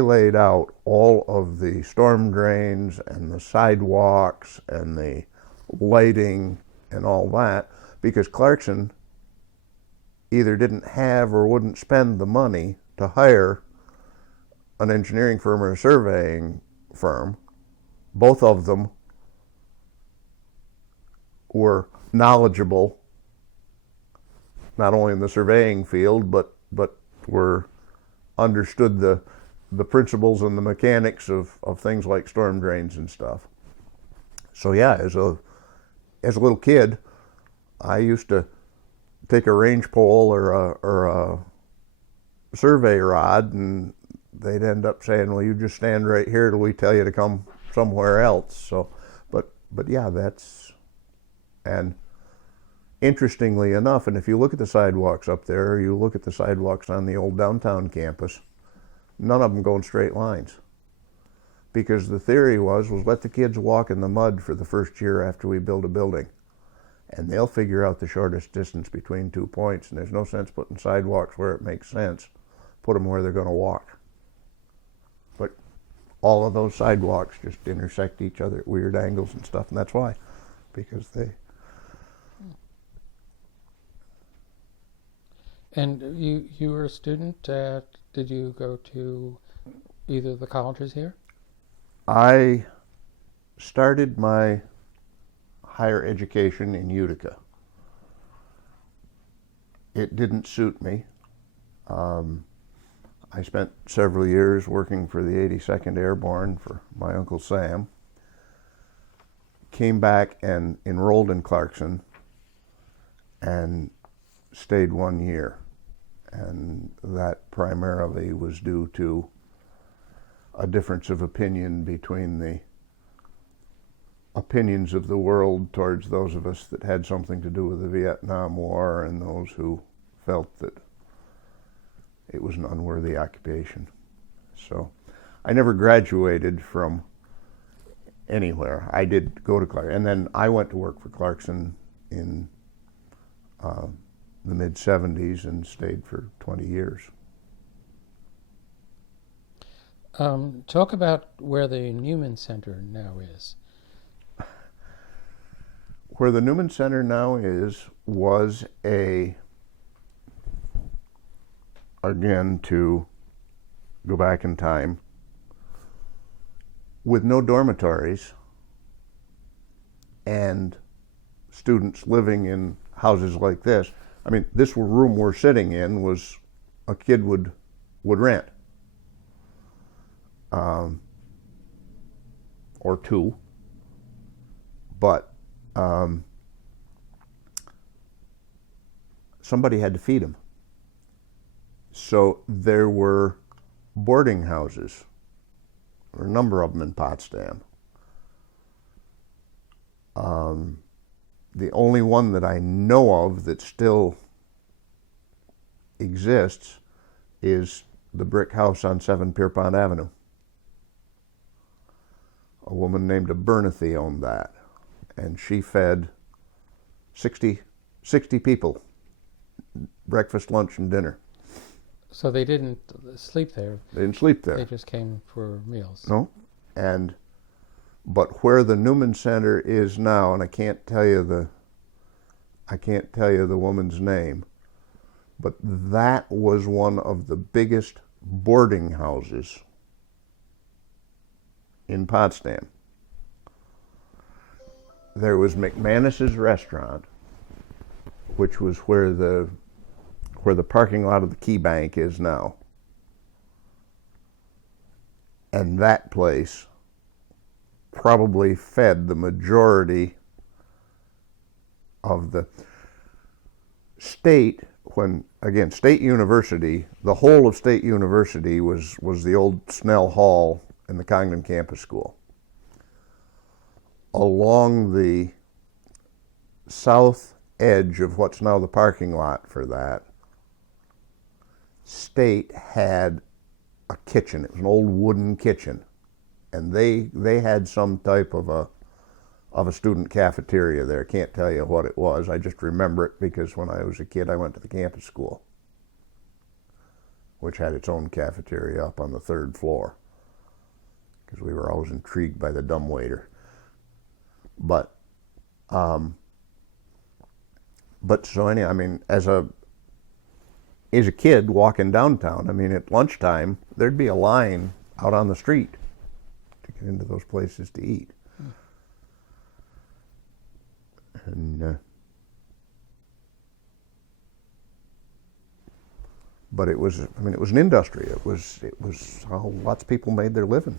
laid out all of the storm drains and the sidewalks and the lighting and all that, because Clarkson either didn't have or wouldn't spend the money to hire an engineering firm or a surveying firm. Both of them were knowledgeable, not only in the surveying field, but were understood the principles and the mechanics of things like storm drains and stuff. So yeah, as a little kid, I used to take a range pole or a survey rod, and they'd end up saying, "Well, you just stand right here till we tell you to come somewhere else." So, but yeah, that's, and interestingly enough, and if you look at the sidewalks up there, or you look at the sidewalks on the old downtown campus, none of them go in straight lines. Because the theory was let the kids walk in the mud for the first year after we build a building, and they'll figure out the shortest distance between 2 points, and there's no sense putting sidewalks where it makes sense. Put them where they're going to walk. But all of those sidewalks just intersect each other at weird angles and stuff, and that's why, because they... And you were a student at, did you go to either of the colleges here? I started my higher education in Utica. It didn't suit me. I spent several years working for the 82nd Airborne for my Uncle Sam. Came back and enrolled in Clarkson and stayed 1 year. And that primarily was due to a difference of opinion between a opinions of the world towards those of us that had something to do with the Vietnam War and those who felt that it was an unworthy occupation. So I never graduated from anywhere. I did go to Clarkson, and then I went to work for Clarkson in the mid-'70s and stayed for 20 years. Talk about where the Newman Center now is. Where the Newman Center now is was again, to go back in time, with no dormitories and students living in houses like this. I mean, this room we're sitting in was a kid would rent, or two, but somebody had to feed them. So there were boarding houses, or a number of them in Potsdam. The only one that I know of that still exists is the brick house on 7 Pierrepont Avenue. A woman named Abernathy owned that, and she fed 60 people, breakfast, lunch, and dinner. So they didn't sleep there? They didn't sleep there. They just came for meals? No. But where the Newman Center is now, and I can't tell you the woman's name, but that was one of the biggest boarding houses in Potsdam. There was McManus's restaurant, which was where the parking lot of the Key Bank is now. And that place probably fed the majority of the State, State University, the whole of State University was the old Snell Hall and the Congdon Campus School. Along the south edge of what's now the parking lot for that, State had a kitchen. It was an old wooden kitchen, and they had some type of a student cafeteria there. Can't tell you what it was. I just remember it because when I was a kid I went to the campus school, which had its own cafeteria up on the 3rd floor, because we were always intrigued by the dumbwaiter. But so anyway, I mean, as a kid walking downtown, I mean, at lunchtime, there'd be a line out on the street to get into those places to eat. And, but it was an industry. It was how lots of people made their living.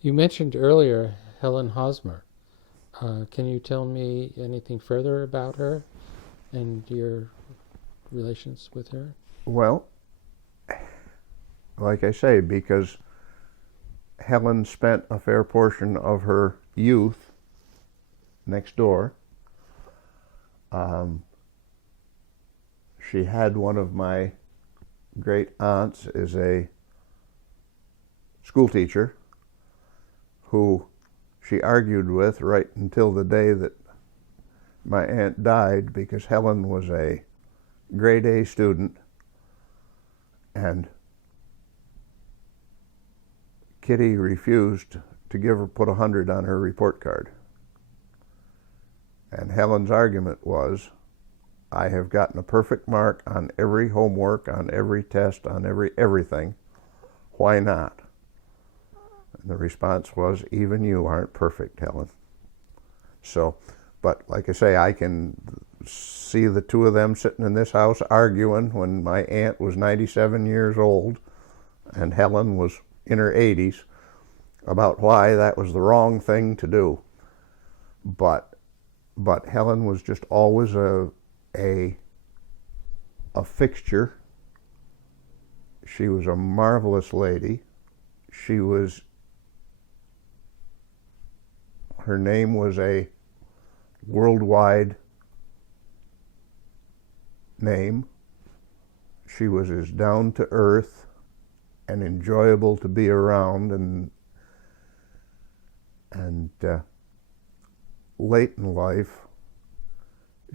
You mentioned earlier Helen Hosmer. Can you tell me anything further about her and your relations with her? Well, like I say, because Helen spent a fair portion of her youth next door. She had one of my great aunts as a school teacher who she argued with right until the day that my aunt died, because Helen was a grade A student and Kitty refused to put 100 on her report card. And Helen's argument was, I have gotten a perfect mark on every homework, on every test, on everything. Why not? And the response was, even you aren't perfect, Helen. So, but like I say, I can see the two of them sitting in this house arguing when my aunt was 97 years old and Helen was in her 80s about why that was the wrong thing to do. But Helen was just always a fixture. She was a marvelous lady. her name was a worldwide name. She was as down to earth and enjoyable to be around, and late in life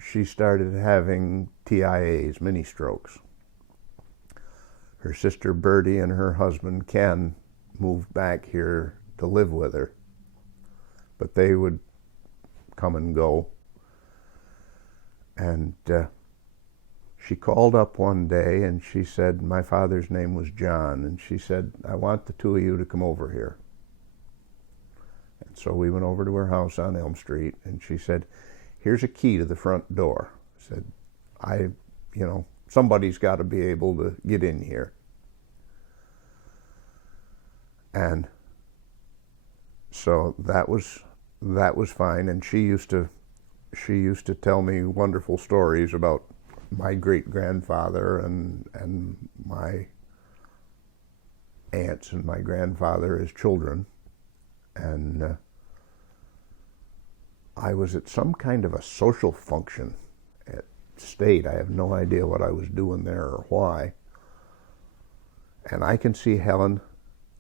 she started having TIAs, mini strokes. Her sister Bertie and her husband Ken moved back here to live with her, but they would come and go. And she called up one day and she said, my father's name was John, and she said, I want the two of you to come over here. And so we went over to her house on Elm Street, and she said, here's a key to the front door. I said, somebody's got to be able to get in here. And so that was fine. And she used to tell me wonderful stories about my great-grandfather and my aunts and my grandfather as children. And I was at some kind of a social function at State. I have no idea what I was doing there or why. And I can see Helen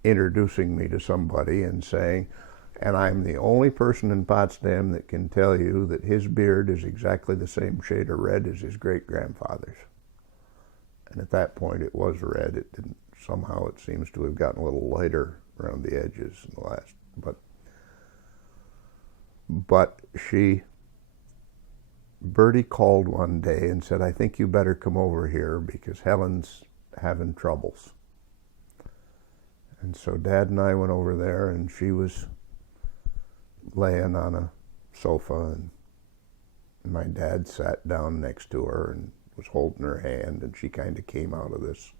introducing me to somebody and saying, and I'm the only person in Potsdam that can tell you that his beard is exactly the same shade of red as his great-grandfather's. And at that point it was red. It didn't, somehow it seems to have gotten a little lighter around the edges in the last, but Bertie called one day and said, I think you better come over here because Helen's having troubles. And so Dad and I went over there, and she was laying on a sofa, and my dad sat down next to her and was holding her hand, and she kind of came out of this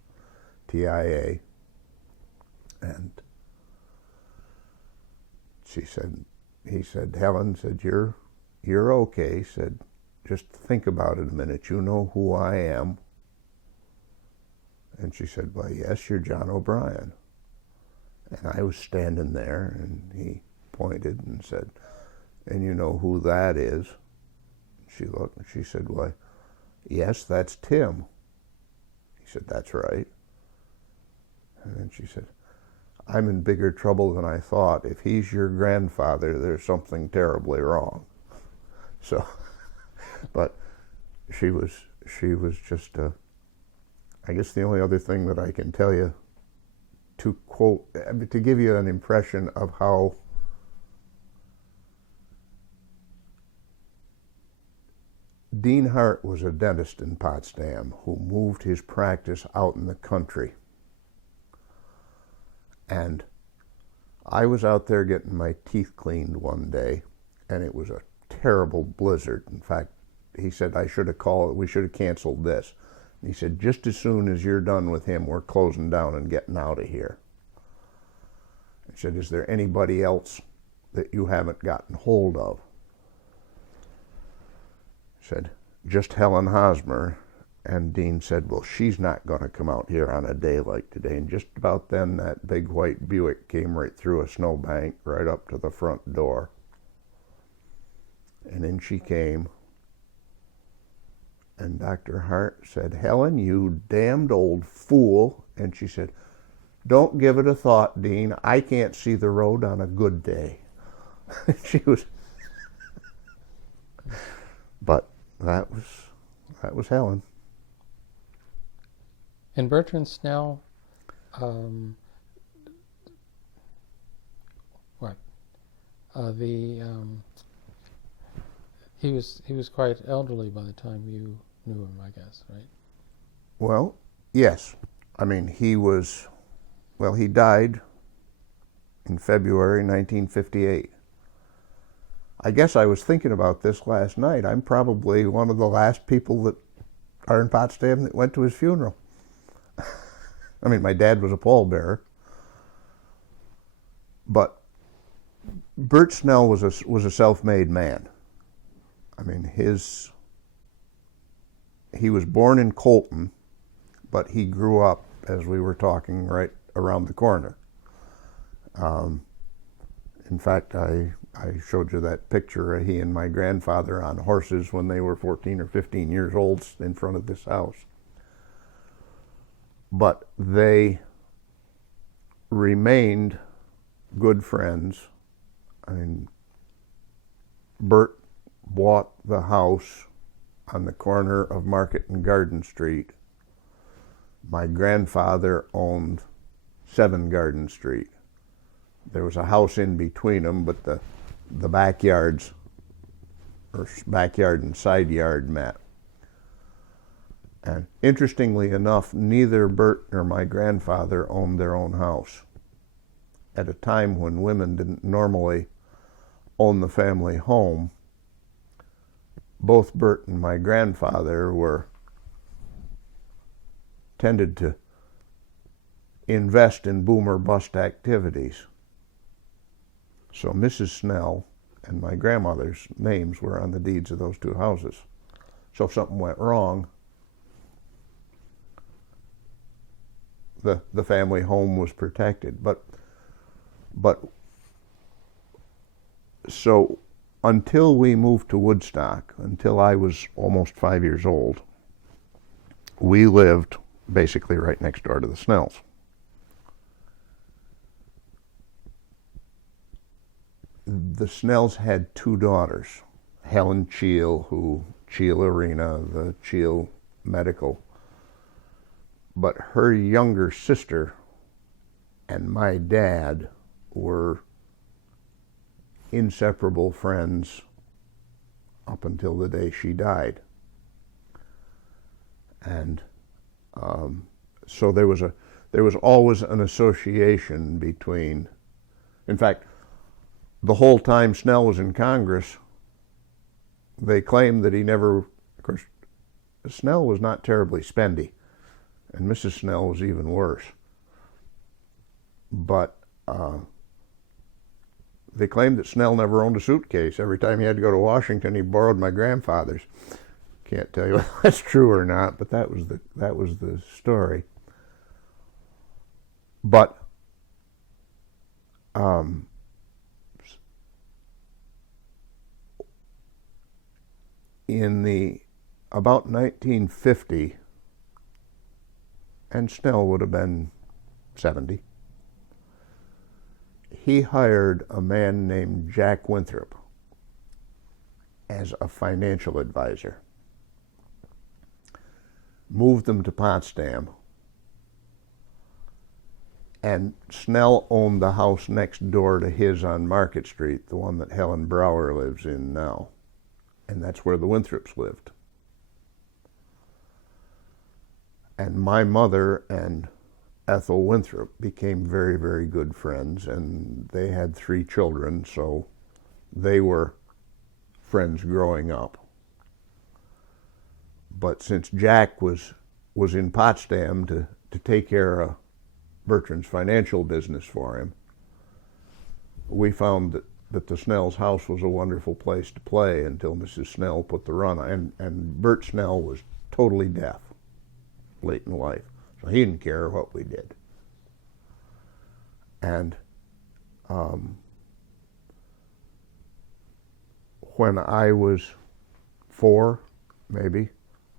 TIA. And he said, Helen, said, you're okay. He said, just think about it a minute. You know who I am? And she said, well, yes, you're John O'Brien. And I was standing there, and he pointed and said, and you know who that is? She looked, and she said, well, yes, that's Tim. He said, that's right. And then she said, I'm in bigger trouble than I thought. If he's your grandfather, there's something terribly wrong. So, but she was just I guess the only other thing that I can tell you to quote, to give you an impression of how Dean Hart was a dentist in Potsdam who moved his practice out in the country. And I was out there getting my teeth cleaned one day, and it was a terrible blizzard. In fact, he said, we should have canceled this. And he said, just as soon as you're done with him, we're closing down and getting out of here. He said, is there anybody else that you haven't gotten hold of? He said, just Helen Hosmer. And Dean said, well, she's not going to come out here on a day like today. And just about then, that big white Buick came right through a snowbank right up to the front door. And in she came. And Dr. Hart said, Helen, you damned old fool. And she said, don't give it a thought, Dean. I can't see the road on a good day. She was... But that was Helen. And Bertrand Snell, he was quite elderly by the time you knew him, I guess, right? Well, yes. I mean, he died in February 1958. I guess I was thinking about this last night. I'm probably one of the last people that are in Potsdam that went to his funeral. I mean, my dad was a pallbearer, but Bert Snell was a self-made man. I mean, he was born in Colton, but he grew up, as we were talking, right around the corner. In fact, I showed you that picture of he and my grandfather on horses when they were 14 or 15 years old in front of this house. But they remained good friends. I mean, Bert bought the house on the corner of Market and Garden Street. My grandfather owned 7 Garden Street. There was a house in between them, but the backyards, or backyard and side yard, met. And interestingly enough, neither Bert nor my grandfather owned their own house. At a time when women didn't normally own the family home, both Bert and my grandfather tended to invest in boom or bust activities. So Mrs. Snell and my grandmother's names were on the deeds of those 2 houses. So if something went wrong, the family home was protected. But so until we moved to Woodstock, until I was almost 5 years old, we lived basically right next door to the Snells. The Snells had 2 daughters, Helen Cheel, Cheel Arena, the Cheel Medical. But her younger sister and my dad were inseparable friends up until the day she died. And so there was always an association between, in fact, the whole time Snell was in Congress, they claimed that he never, of course, Snell was not terribly spendy, and Mrs. Snell was even worse. But they claimed that Snell never owned a suitcase. Every time he had to go to Washington, he borrowed my grandfather's. Can't tell you if that's true or not, but that was the story. But in about 1950, and Snell would have been 70, he hired a man named Jack Winthrop as a financial advisor. Moved them to Potsdam, and Snell owned the house next door to his on Market Street, the one that Helen Brower lives in now, and that's where the Winthrops lived. And my mother and Ethel Winthrop became very, very good friends, and they had 3 children, so they were friends growing up. But since Jack was in Potsdam to take care of Bertrand's financial business for him, we found that the Snell's house was a wonderful place to play until Mrs. Snell put the run on. And Bert Snell was totally deaf late in life, so he didn't care what we did. And when I was 4, maybe,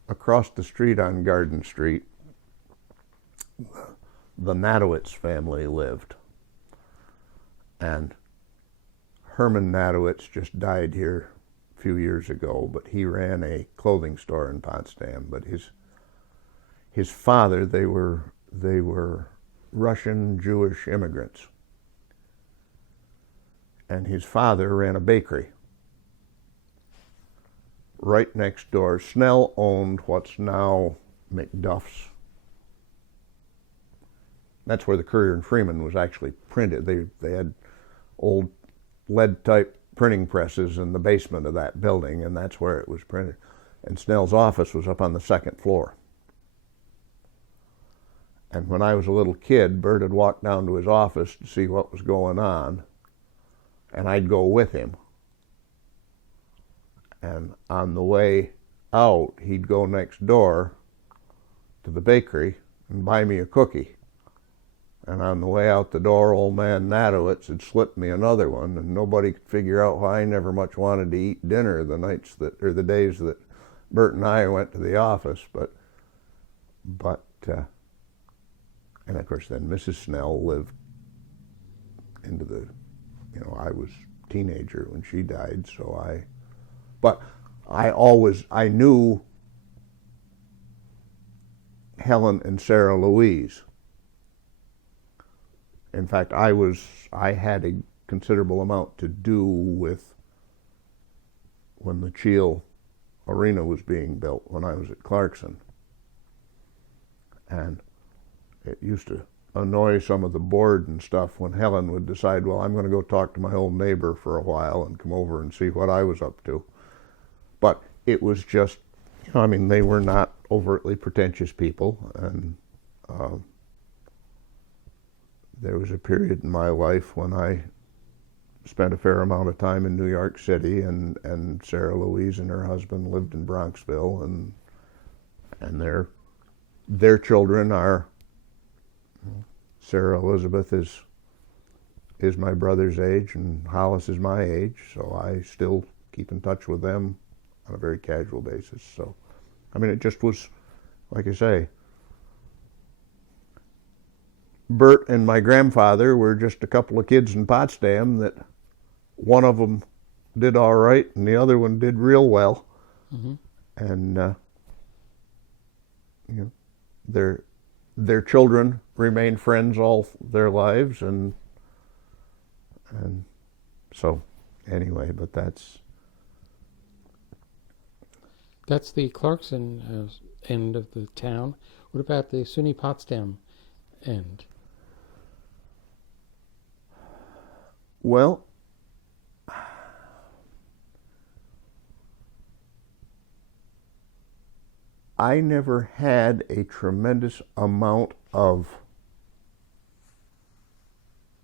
across the street on Garden Street, the Nadowitz family lived. And Herman Nadowitz just died here a few years ago, but he ran a clothing store in Potsdam. But his father, they were Russian Jewish immigrants. And his father ran a bakery. Right next door, Snell owned what's now McDuff's. That's where the Courier and Freeman was actually printed. They had old lead-type printing presses in the basement of that building, and that's where it was printed. And Snell's office was up on the 2nd floor. And when I was a little kid, Bert would walk down to his office to see what was going on, and I'd go with him. And on the way out, he'd go next door to the bakery and buy me a cookie. And on the way out the door, old man Natowitz had slipped me another one, and nobody could figure out why I never much wanted to eat dinner the days that Bert and I went to the office. And of course then Mrs. Snell lived into the, I was a teenager when she died, but I knew Helen and Sarah Louise. In fact, I had a considerable amount to do with when the Cheel Arena was being built when I was at Clarkson. And it used to annoy some of the board and stuff when Helen would decide, well, I'm going to go talk to my old neighbor for a while and come over and see what I was up to. But it was just, they were not overtly pretentious people, and there was a period in my life when I spent a fair amount of time in New York City, and Sarah Louise and her husband lived in Bronxville, and their children are, Sarah Elizabeth is my brother's age, and Hollis is my age, so I still keep in touch with them on a very casual basis. So, it just was, like I say, Bert and my grandfather were just a couple of kids in Potsdam that one of them did all right and the other one did real well. Mm-hmm. And their children remained friends all their lives, and so anyway, but that's the Clarkson end of the town. What about the SUNY Potsdam end? Well, I never had a tremendous amount of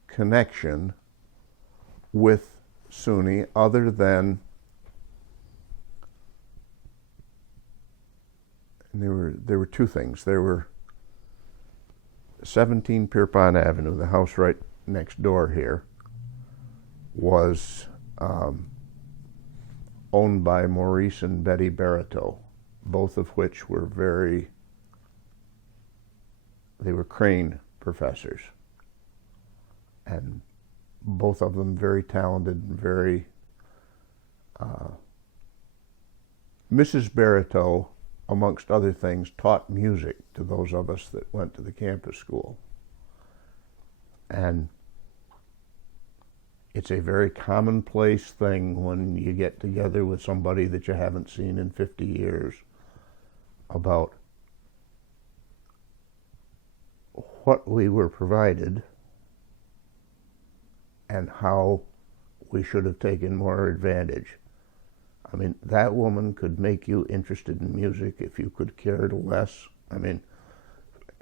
connection with SUNY other than there were two things. There were 17 Pierrepont Avenue, the house right next door here, was owned by Maurice and Betty Baritow, both of which were they were Crane professors, and both of them very talented and very, Mrs. Baritow, amongst other things, taught music to those of us that went to the campus school. And it's a very commonplace thing when you get together with somebody that you haven't seen in 50 years about what we were provided and how we should have taken more advantage. That woman could make you interested in music if you could care less.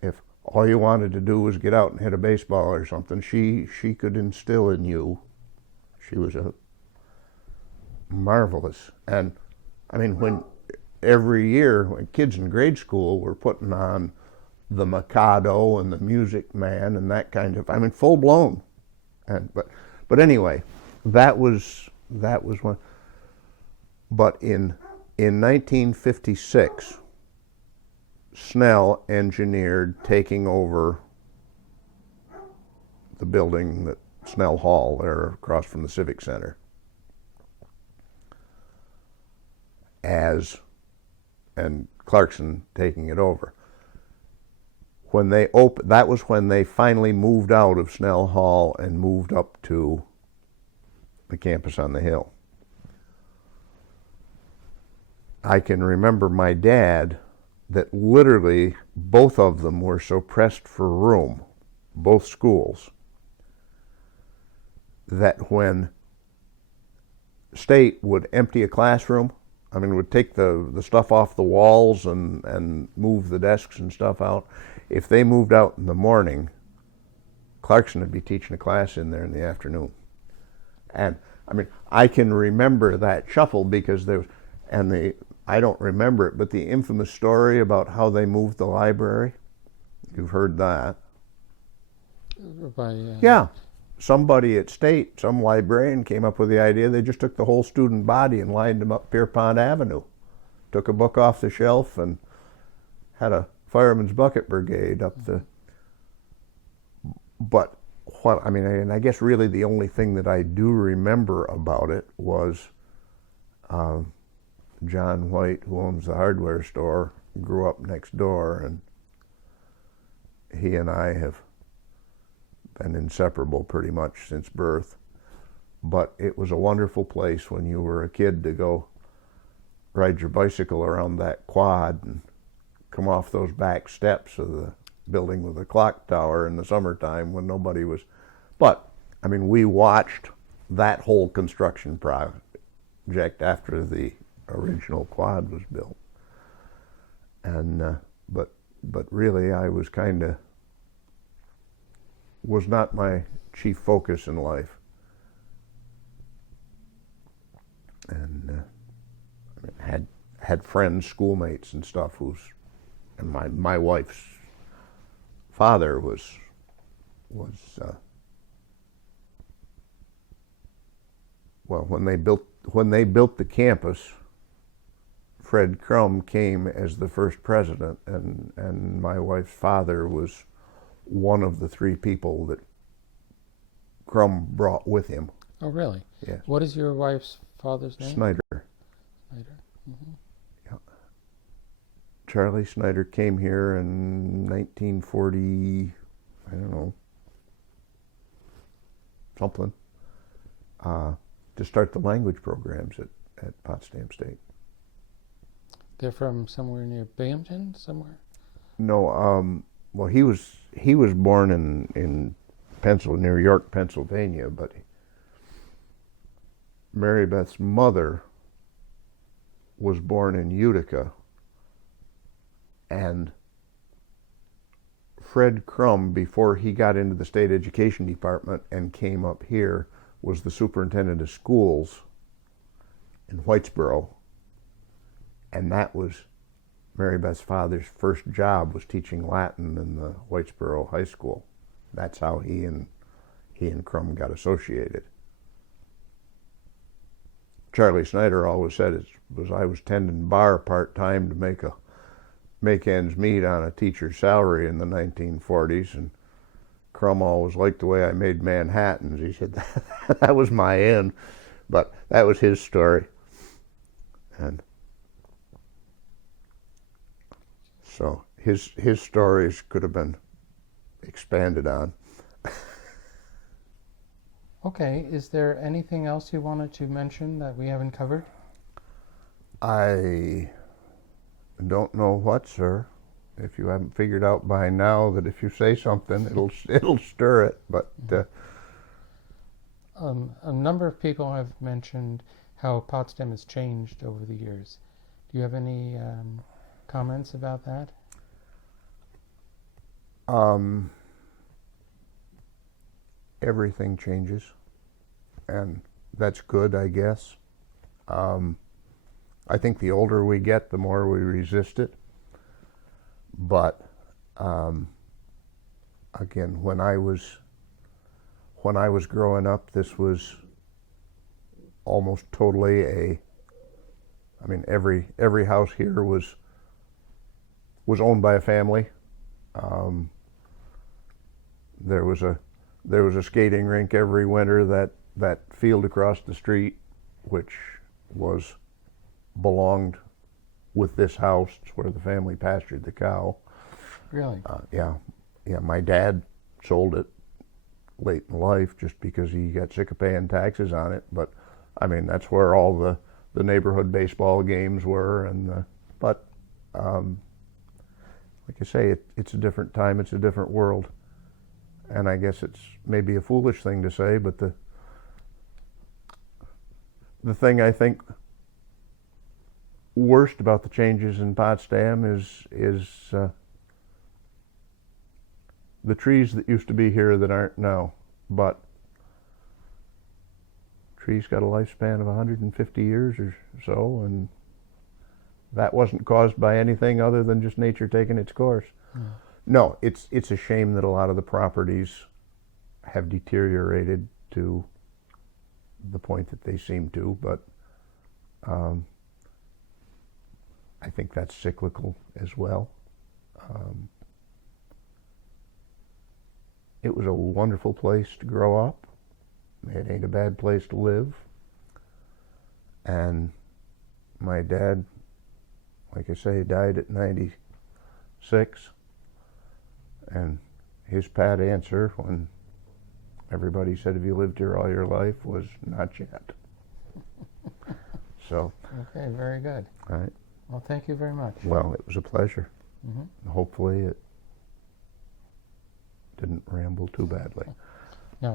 If all you wanted to do was get out and hit a baseball or something, she could instill in you. She was a marvelous. And when every year when kids in grade school were putting on the Mikado and the Music Man and that kind of, full blown. But anyway, that was one. But in 1956, Snell engineered taking over the building that Snell Hall there across from the Civic Center and Clarkson taking it over. When they that was when they finally moved out of Snell Hall and moved up to the campus on the hill. I can remember my dad that literally both of them were so pressed for room, both schools, that when State would empty a classroom, would take the stuff off the walls and move the desks and stuff out. If they moved out in the morning, Clarkson would be teaching a class in there in the afternoon. And I can remember that shuffle because I don't remember it, but the infamous story about how they moved the library, you've heard that. by Yeah. Somebody at State, some librarian came up with the idea. They just took the whole student body and lined them up Pierrepont Avenue. Took a book off the shelf and had a fireman's bucket brigade up the... But what, I mean, and I guess really the only thing that I do remember about it was John White, who owns the hardware store, grew up next door, and he and I have been inseparable pretty much since birth. But it was a wonderful place when you were a kid to go ride your bicycle around that quad and come off those back steps of the building with the clock tower in the summertime when nobody was. But, I mean, we watched that whole construction project after the original quad was built. And, but really I was was not my chief focus in life. And had friends, schoolmates and stuff and my wife's father was well, when they built the campus, Fred Crum came as the first president, and my wife's father was one of the three people that Crum brought with him. Oh, really? Yes. What is your wife's father's name? Snyder. Snyder. Mm-hmm. Yeah. Charlie Snyder came here in 1940, I don't know, something, to start the language programs at Potsdam State. They're from somewhere near Binghamton, somewhere? No, well, he was born in New York, Pennsylvania, but Mary Beth's mother was born in Utica, and Fred Crum, before he got into the state education department and came up here, was the superintendent of schools in Whitesboro, and that was Mary Beth's father's first job, was teaching Latin in the Whitesboro High School. That's how he and Crum got associated. Charlie Snyder always said I was tending bar part-time to make ends meet on a teacher's salary in the 1940s, and Crum always liked the way I made Manhattans. He said that was my end, but that was his story. And so his stories could have been expanded on. Okay, is there anything else you wanted to mention that we haven't covered? I don't know what, sir. If you haven't figured out by now that if you say something, it'll stir it. But a number of people have mentioned how Potsdam has changed over the years. Do you have any comments about that? Everything changes, and that's good, I guess. I think the older we get, the more we resist it. But again, when I was growing up, this was almost totally every house here was owned by a family. There was a skating rink every winter. That field across the street, which belonged with this house. It's where the family pastured the cow. Really? Yeah. My dad sold it late in life just because he got sick of paying taxes on it. But I mean, that's where all the neighborhood baseball games were. But like I say, it's a different time. It's a different world. And I guess it's maybe a foolish thing to say, but the thing I think worst about the changes in Potsdam is the trees that used to be here that aren't now. But trees got a lifespan of 150 years or so, and that wasn't caused by anything other than just nature taking its course. No, it's a shame that a lot of the properties have deteriorated to the point that they seem to, but I think that's cyclical as well. It was a wonderful place to grow up. It ain't a bad place to live. And my dad, like I say, died at 96. And his pat answer when everybody said, "Have you lived here all your life?" was, "Not yet." So. Okay, very good. All right. Well, thank you very much. Well, it was a pleasure. Mm-hmm. Hopefully it didn't ramble too badly. No.